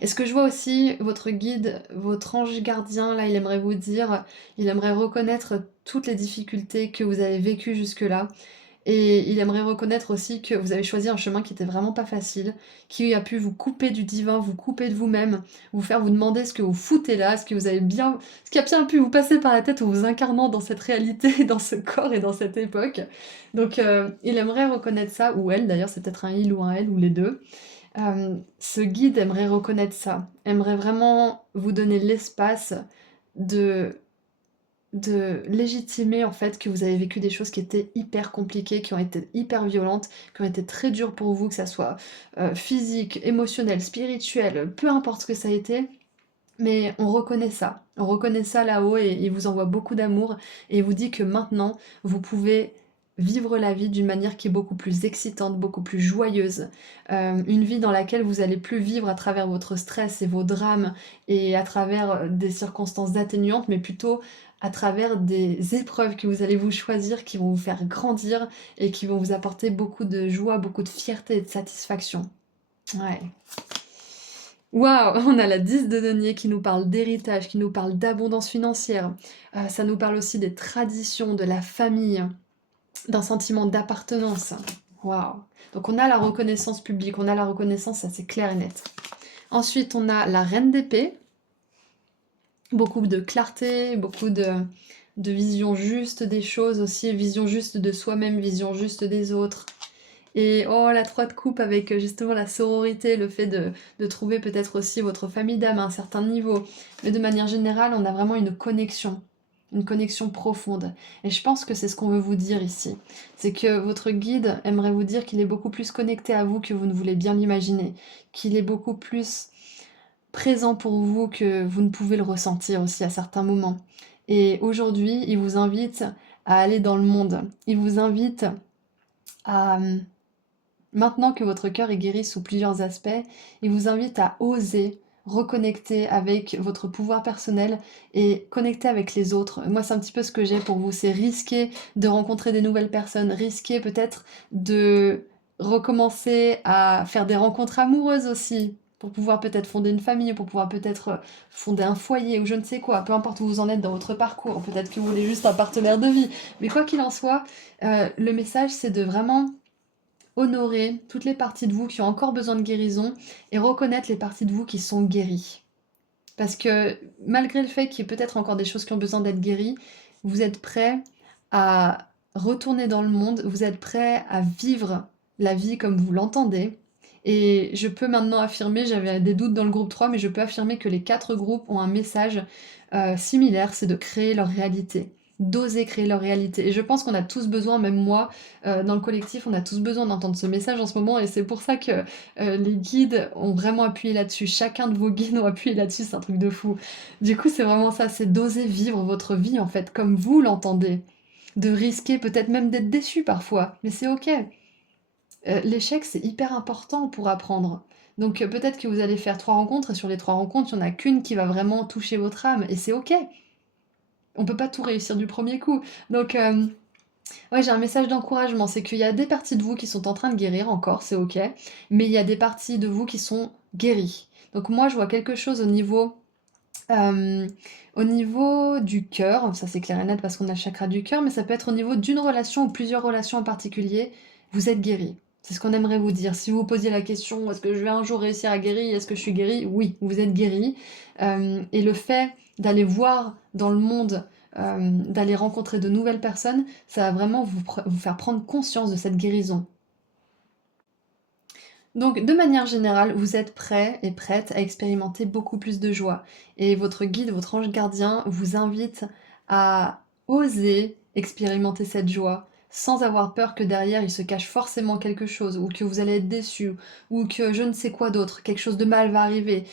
Et ce que je vois aussi, votre guide, votre ange gardien, là, il aimerait vous dire, il aimerait reconnaître toutes les difficultés que vous avez vécues jusque-là. Et il aimerait reconnaître aussi que vous avez choisi un chemin qui était vraiment pas facile, qui a pu vous couper du divin, vous couper de vous-même, vous faire vous demander ce que vous foutez là, ce qui a bien pu vous passer par la tête en vous incarnant dans cette réalité, dans ce corps et dans cette époque. Donc il aimerait reconnaître ça, ou elle d'ailleurs, c'est peut-être un il ou un elle, ou les deux. Ce guide aimerait reconnaître ça, aimerait vraiment vous donner l'espace de légitimer en fait que vous avez vécu des choses qui étaient hyper compliquées, qui ont été hyper violentes, qui ont été très dures pour vous, que ça soit, physique, émotionnel, spirituel, peu importe ce que ça a été, mais on reconnaît ça. On reconnaît ça là-haut et il vous envoie beaucoup d'amour et il vous dit que maintenant, vous pouvez vivre la vie d'une manière qui est beaucoup plus excitante, beaucoup plus joyeuse. Une vie dans laquelle vous allez plus vivre à travers votre stress et vos drames et à travers, des circonstances atténuantes, mais plutôt à travers des épreuves que vous allez vous choisir, qui vont vous faire grandir et qui vont vous apporter beaucoup de joie, beaucoup de fierté et de satisfaction. Ouais. Waouh! On a la 10 de denier qui nous parle d'héritage, qui nous parle d'abondance financière. Ça nous parle aussi des traditions, de la famille, d'un sentiment d'appartenance. Waouh! Donc on a la reconnaissance publique, on a la reconnaissance, ça c'est clair et net. Ensuite, on a la reine d'épée. Beaucoup de clarté, beaucoup de vision juste des choses aussi, vision juste de soi-même, vision juste des autres. Et oh, la 3 de coupe avec justement la sororité, le fait de trouver peut-être aussi votre famille d'âme à un certain niveau. Mais de manière générale, on a vraiment une connexion profonde. Et je pense que c'est ce qu'on veut vous dire ici. C'est que votre guide aimerait vous dire qu'il est beaucoup plus connecté à vous que vous ne voulez bien l'imaginer. Qu'il est beaucoup plus présent pour vous que vous ne pouvez le ressentir aussi à certains moments. Et aujourd'hui, il vous invite à aller dans le monde. Il vous invite à maintenant que votre cœur est guéri sous plusieurs aspects, il vous invite à oser reconnecter avec votre pouvoir personnel et connecter avec les autres. Moi, c'est un petit peu ce que j'ai pour vous, c'est risquer de rencontrer des nouvelles personnes, risquer peut-être de recommencer à faire des rencontres amoureuses aussi, pour pouvoir peut-être fonder une famille, pour pouvoir peut-être fonder un foyer ou je ne sais quoi, peu importe où vous en êtes dans votre parcours, peut-être que vous voulez juste un partenaire de vie. Mais quoi qu'il en soit, le message c'est de vraiment honorer toutes les parties de vous qui ont encore besoin de guérison et reconnaître les parties de vous qui sont guéries. Parce que malgré le fait qu'il y ait peut-être encore des choses qui ont besoin d'être guéries, vous êtes prêt à retourner dans le monde, vous êtes prêt à vivre la vie comme vous l'entendez. Et je peux maintenant affirmer, j'avais des doutes dans le groupe 3, mais je peux affirmer que les 4 groupes ont un message similaire, c'est de créer leur réalité, d'oser créer leur réalité. Et je pense qu'on a tous besoin, même moi, dans le collectif, on a tous besoin d'entendre ce message en ce moment, et c'est pour ça que les guides ont vraiment appuyé là-dessus. Chacun de vos guides ont appuyé là-dessus, c'est un truc de fou. Du coup, c'est vraiment ça, c'est d'oser vivre votre vie, en fait, comme vous l'entendez. De risquer peut-être même d'être déçu parfois, mais c'est ok. L'échec, c'est hyper important pour apprendre. Donc peut-être que vous allez faire 3 rencontres, et sur les 3 rencontres, il n'y en a qu'une qui va vraiment toucher votre âme, et c'est ok. On peut pas tout réussir du premier coup. Donc, ouais, j'ai un message d'encouragement, c'est qu'il y a des parties de vous qui sont en train de guérir encore, c'est ok, mais il y a des parties de vous qui sont guéries. Donc moi, je vois quelque chose euh, au niveau du cœur, ça c'est clair et net parce qu'on a le chakra du cœur, mais ça peut être au niveau d'une relation ou plusieurs relations en particulier, vous êtes guéri. C'est ce qu'on aimerait vous dire. Si vous vous posiez la question, est-ce que je vais un jour réussir à guérir, est-ce que je suis guéri? Oui, vous êtes guéri. Et le fait d'aller voir dans le monde, d'aller rencontrer de nouvelles personnes, ça va vraiment vous faire prendre conscience de cette guérison. Donc, de manière générale, vous êtes prêt et prête à expérimenter beaucoup plus de joie. Et votre guide, votre ange gardien, vous invite à oser expérimenter cette joie sans avoir peur que derrière il se cache forcément quelque chose, ou que vous allez être déçu, ou que je ne sais quoi d'autre, quelque chose de mal va arriver.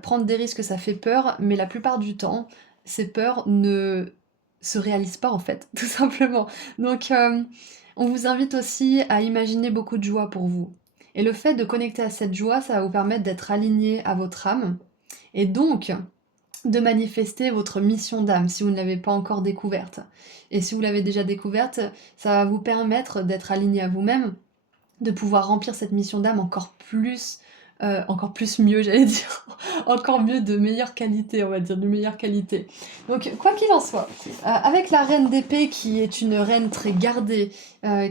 Prendre des risques, ça fait peur, mais la plupart du temps, ces peurs ne se réalisent pas en fait, tout simplement. Donc, on vous invite aussi à imaginer beaucoup de joie pour vous. Et le fait de connecter à cette joie, ça va vous permettre d'être aligné à votre âme Et donc, de manifester votre mission d'âme si vous ne l'avez pas encore découverte. Et si vous l'avez déjà découverte, ça va vous permettre d'être aligné à vous-même, de pouvoir remplir cette mission d'âme encore plus mieux, j'allais dire, encore mieux, de meilleure qualité, on va dire, de meilleure qualité. Donc, quoi qu'il en soit, avec la reine d'épée qui est une reine très gardée,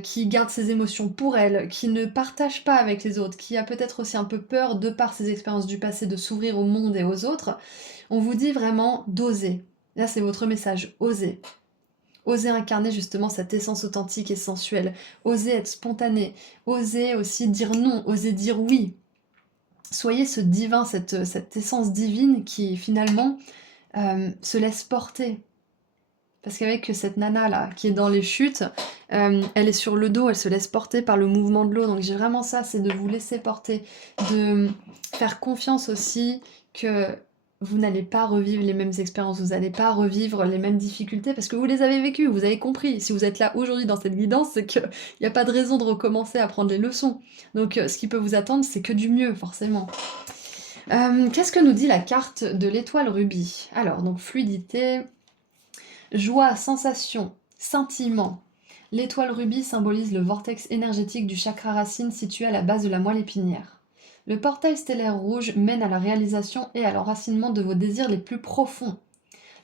qui garde ses émotions pour elle, qui ne partage pas avec les autres, qui a peut-être aussi un peu peur, de par ses expériences du passé, de s'ouvrir au monde et aux autres, on vous dit vraiment d'oser. Là, c'est votre message, osez. Osez incarner justement cette essence authentique et sensuelle. Osez être spontané. Osez aussi dire non. Osez dire oui. Soyez ce divin, cette essence divine qui finalement se laisse porter. Parce qu'avec cette nana là qui est dans les chutes, elle est sur le dos, elle se laisse porter par le mouvement de l'eau. Donc j'ai vraiment ça, c'est de vous laisser porter, de faire confiance aussi que vous n'allez pas revivre les mêmes expériences, vous n'allez pas revivre les mêmes difficultés parce que vous les avez vécues, vous avez compris. Si vous êtes là aujourd'hui dans cette guidance, c'est qu'il n'y a pas de raison de recommencer à prendre les leçons. Donc ce qui peut vous attendre, c'est que du mieux, forcément. Qu'est-ce que nous dit la carte de l'étoile rubis? Alors, donc fluidité, joie, sensation, scintillement. L'étoile rubis symbolise le vortex énergétique du chakra racine situé à la base de la moelle épinière. Le portail stellaire rouge mène à la réalisation et à l'enracinement de vos désirs les plus profonds.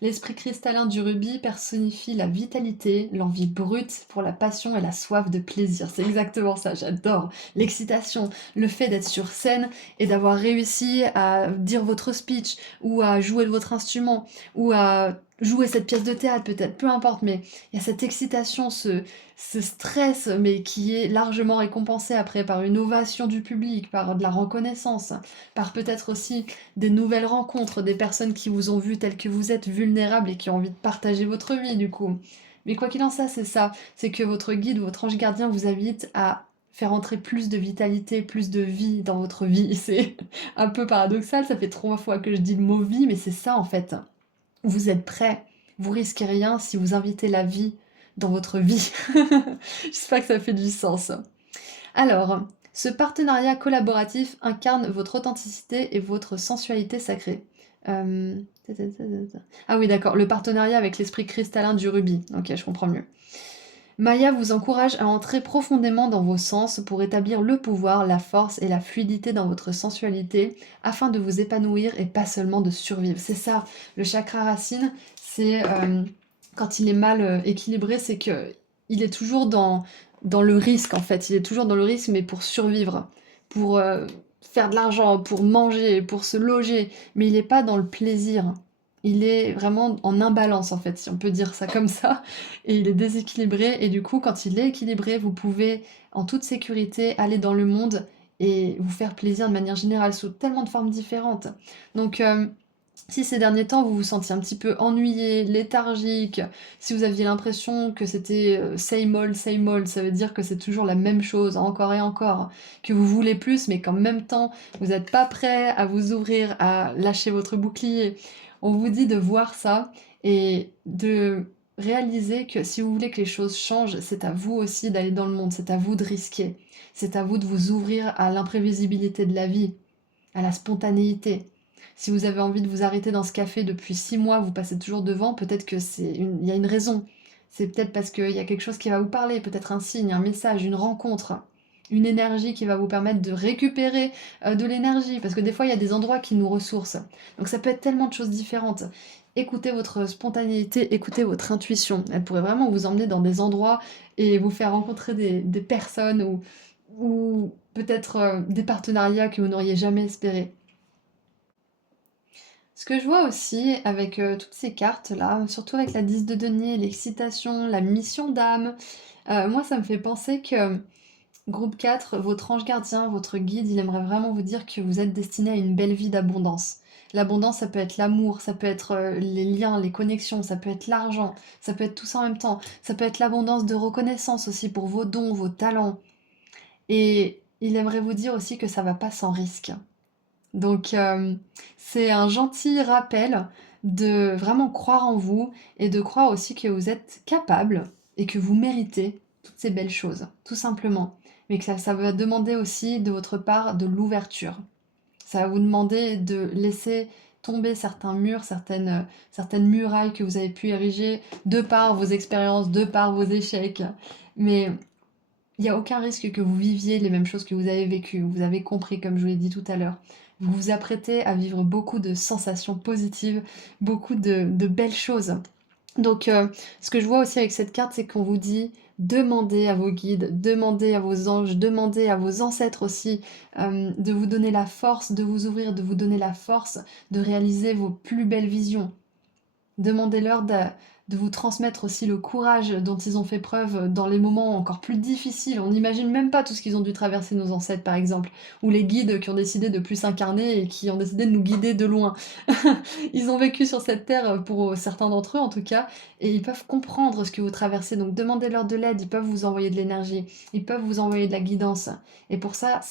L'esprit cristallin du rubis personnifie la vitalité, l'envie brute pour la passion et la soif de plaisir. C'est exactement ça, j'adore. L'excitation, le fait d'être sur scène et d'avoir réussi à dire votre speech ou à jouer de votre instrument ou à jouer cette pièce de théâtre peut-être, peu importe, mais il y a cette excitation, ce stress, mais qui est largement récompensé après par une ovation du public, par de la reconnaissance, par peut-être aussi des nouvelles rencontres, des personnes qui vous ont vu tel que vous êtes vulnérable et qui ont envie de partager votre vie du coup. Mais quoi qu'il en soit, c'est ça, c'est que votre guide, votre ange gardien vous invite à faire entrer plus de vitalité, plus de vie dans votre vie. C'est un peu paradoxal, ça fait 3 fois que je dis le mot vie, mais c'est ça en fait. Vous êtes prêt, vous risquez rien si vous invitez la vie dans votre vie. J'espère que ça fait du sens. Alors, ce partenariat collaboratif incarne votre authenticité et votre sensualité sacrée. Euh, Ah oui, d'accord, le partenariat avec l'esprit cristallin du rubis. Ok, je comprends mieux. Maya vous encourage à entrer profondément dans vos sens pour établir le pouvoir, la force et la fluidité dans votre sensualité afin de vous épanouir et pas seulement de survivre. C'est ça, le chakra racine, c'est quand il est mal équilibré, c'est que il est toujours dans le risque en fait. Il est toujours dans le risque, mais pour survivre, pour faire de l'argent, pour manger, pour se loger, mais il n'est pas dans le plaisir. Il est vraiment en imbalance en fait, si on peut dire ça comme ça et il est déséquilibré. Et du coup, quand il est équilibré, vous pouvez en toute sécurité aller dans le monde et vous faire plaisir de manière générale sous tellement de formes différentes. Donc, si ces derniers temps vous vous sentiez un petit peu ennuyé, léthargique, si vous aviez l'impression que c'était same old, ça veut dire que c'est toujours la même chose encore et encore, que vous voulez plus, mais qu'en même temps vous n'êtes pas prêt à vous ouvrir, à lâcher votre bouclier, on vous dit de voir ça et de réaliser que si vous voulez que les choses changent, c'est à vous aussi d'aller dans le monde, c'est à vous de risquer, c'est à vous de vous ouvrir à l'imprévisibilité de la vie, à la spontanéité. Si vous avez envie de vous arrêter dans ce café depuis 6 mois, vous passez toujours devant, peut-être que il y a une raison. C'est peut-être parce qu'il y a quelque chose qui va vous parler, peut-être un signe, un message, une rencontre, une énergie qui va vous permettre de récupérer de l'énergie. Parce que des fois, il y a des endroits qui nous ressourcent. Donc ça peut être tellement de choses différentes. Écoutez votre spontanéité, écoutez votre intuition. Elle pourrait vraiment vous emmener dans des endroits et vous faire rencontrer des personnes ou peut-être des partenariats que vous n'auriez jamais espérés. Ce que je vois aussi avec toutes ces cartes-là, surtout avec la 10 de denier, l'excitation, la mission d'âme, moi ça me fait penser que groupe 4, votre ange gardien, votre guide, il aimerait vraiment vous dire que vous êtes destiné à une belle vie d'abondance. L'abondance, ça peut être l'amour, ça peut être les liens, les connexions, ça peut être l'argent, ça peut être tout ça en même temps, ça peut être l'abondance de reconnaissance aussi pour vos dons, vos talents. Et il aimerait vous dire aussi que ça va pas sans risque. Donc, c'est un gentil rappel de vraiment croire en vous et de croire aussi que vous êtes capable et que vous méritez toutes ces belles choses, tout simplement. Mais que ça va demander aussi de votre part de l'ouverture. Ça va vous demander de laisser tomber certains murs, certaines murailles que vous avez pu ériger de par vos expériences, de par vos échecs. Mais il n'y a aucun risque que vous viviez les mêmes choses que vous avez vécues. Vous avez compris, comme je vous l'ai dit tout à l'heure. Vous vous apprêtez à vivre beaucoup de sensations positives, beaucoup de belles choses. Donc, ce que je vois aussi avec cette carte, c'est qu'on vous dit demandez à vos guides, demandez à vos anges, demandez à vos ancêtres aussi de vous donner la force, de vous ouvrir, de vous donner la force de réaliser vos plus belles visions. Demandez-leur de vous transmettre aussi le courage dont ils ont fait preuve dans les moments encore plus difficiles. On n'imagine même pas tout ce qu'ils ont dû traverser, nos ancêtres par exemple, ou les guides qui ont décidé de plus s'incarner et qui ont décidé de nous guider de loin. Ils ont vécu sur cette terre, pour certains d'entre eux en tout cas, et ils peuvent comprendre ce que vous traversez. Donc demandez-leur de l'aide, ils peuvent vous envoyer de l'énergie, ils peuvent vous envoyer de la guidance. Et pour ça,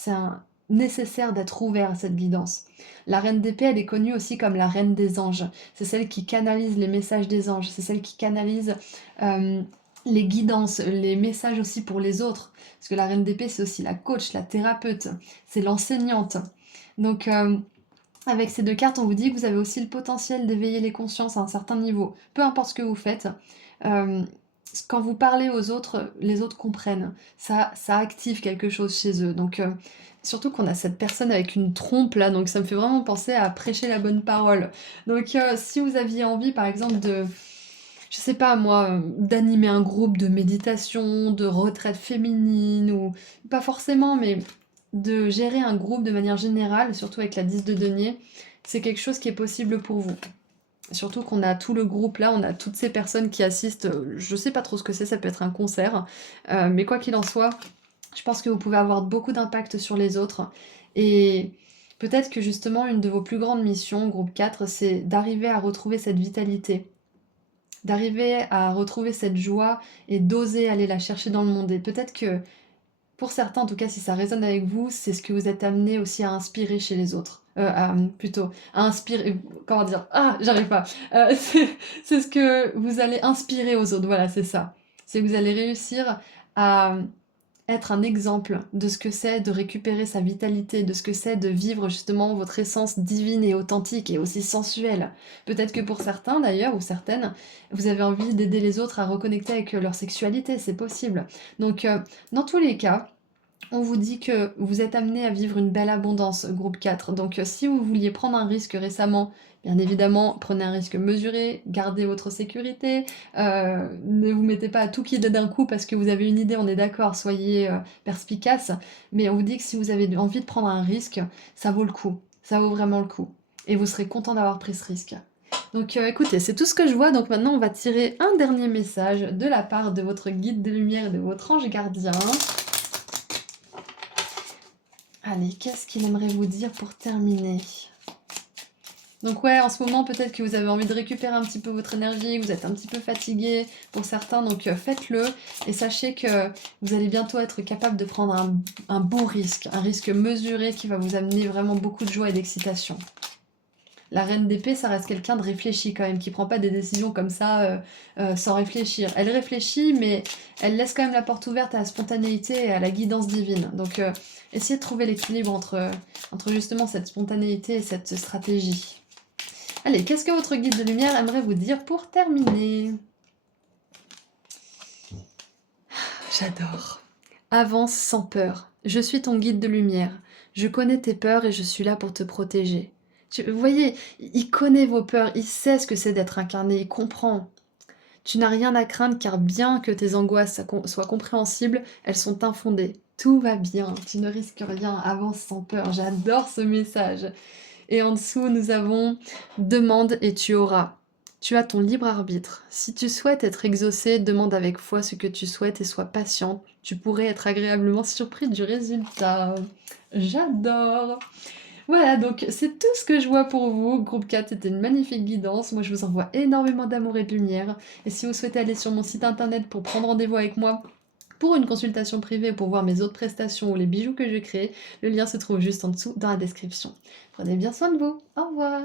nécessaire d'être ouvert à cette guidance. La reine d'épée, elle est connue aussi comme la reine des anges. C'est celle qui canalise les messages des anges, c'est celle qui canalise les guidances, les messages aussi pour les autres. Parce que la reine d'épée, c'est aussi la coach, la thérapeute, c'est l'enseignante. Donc, avec ces deux cartes, on vous dit que vous avez aussi le potentiel d'éveiller les consciences à un certain niveau. Peu importe ce que vous faites, quand vous parlez aux autres, les autres comprennent. Ça active quelque chose chez eux. Donc, surtout qu'on a cette personne avec une trompe là, donc ça me fait vraiment penser à prêcher la bonne parole. Donc, si vous aviez envie, par exemple, je sais pas moi, d'animer un groupe de méditation, de retraite féminine, ou pas forcément, mais de gérer un groupe de manière générale, surtout avec la 10 de denier, c'est quelque chose qui est possible pour vous. Surtout qu'on a tout le groupe là, on a toutes ces personnes qui assistent, je sais pas trop ce que c'est, ça peut être un concert, mais quoi qu'il en soit, je pense que vous pouvez avoir beaucoup d'impact sur les autres. Et peut-être que justement, une de vos plus grandes missions, groupe 4, c'est d'arriver à retrouver cette vitalité, d'arriver à retrouver cette joie et d'oser aller la chercher dans le monde. Et peut-être que pour certains, en tout cas, si ça résonne avec vous, c'est ce que vous êtes amené aussi à inspirer chez les autres. Plutôt, à inspirer... Comment dire? Ah, j'arrive pas. C'est ce que vous allez inspirer aux autres, voilà, c'est ça. C'est que vous allez réussir à être un exemple de ce que c'est de récupérer sa vitalité, de ce que c'est de vivre justement votre essence divine et authentique et aussi sensuelle. Peut-être que pour certains d'ailleurs, ou certaines, vous avez envie d'aider les autres à reconnecter avec leur sexualité, c'est possible. Donc dans tous les cas, on vous dit que vous êtes amené à vivre une belle abondance, groupe 4. Donc si vous vouliez prendre un risque récemment, bien évidemment, prenez un risque mesuré, gardez votre sécurité, ne vous mettez pas à tout quitter d'un coup parce que vous avez une idée, on est d'accord, soyez perspicace, mais on vous dit que si vous avez envie de prendre un risque, ça vaut le coup, ça vaut vraiment le coup. Et vous serez content d'avoir pris ce risque. Donc écoutez, c'est tout ce que je vois, donc maintenant on va tirer un dernier message de la part de votre guide de lumière et de votre ange gardien. Allez, qu'est-ce qu'il aimerait vous dire pour terminer? Donc ouais, en ce moment, peut-être que vous avez envie de récupérer un petit peu votre énergie, vous êtes un petit peu fatigué pour certains, donc faites-le. Et sachez que vous allez bientôt être capable de prendre un beau risque, un risque mesuré qui va vous amener vraiment beaucoup de joie et d'excitation. La reine d'épée, ça reste quelqu'un de réfléchi quand même, qui prend pas des décisions comme ça sans réfléchir. Elle réfléchit, mais elle laisse quand même la porte ouverte à la spontanéité et à la guidance divine. Donc essayez de trouver l'équilibre entre justement cette spontanéité et cette stratégie. Allez, qu'est-ce que votre guide de lumière aimerait vous dire pour terminer? J'adore. Avance sans peur. Je suis ton guide de lumière. Je connais tes peurs et je suis là pour te protéger. Vous voyez, il connaît vos peurs, il sait ce que c'est d'être incarné, il comprend. Tu n'as rien à craindre car bien que tes angoisses soient compréhensibles, elles sont infondées. Tout va bien, tu ne risques rien, avance sans peur. J'adore ce message. Et en dessous, nous avons « Demande et tu auras ». Tu as ton libre arbitre. Si tu souhaites être exaucé, demande avec foi ce que tu souhaites et sois patient. Tu pourrais être agréablement surpris du résultat. J'adore! Voilà, donc c'est tout ce que je vois pour vous. Groupe 4, c'était une magnifique guidance. Moi, je vous envoie énormément d'amour et de lumière. Et si vous souhaitez aller sur mon site internet pour prendre rendez-vous avec moi, pour une consultation privée ou pour voir mes autres prestations ou les bijoux que je crée, le lien se trouve juste en dessous dans la description. Prenez bien soin de vous. Au revoir!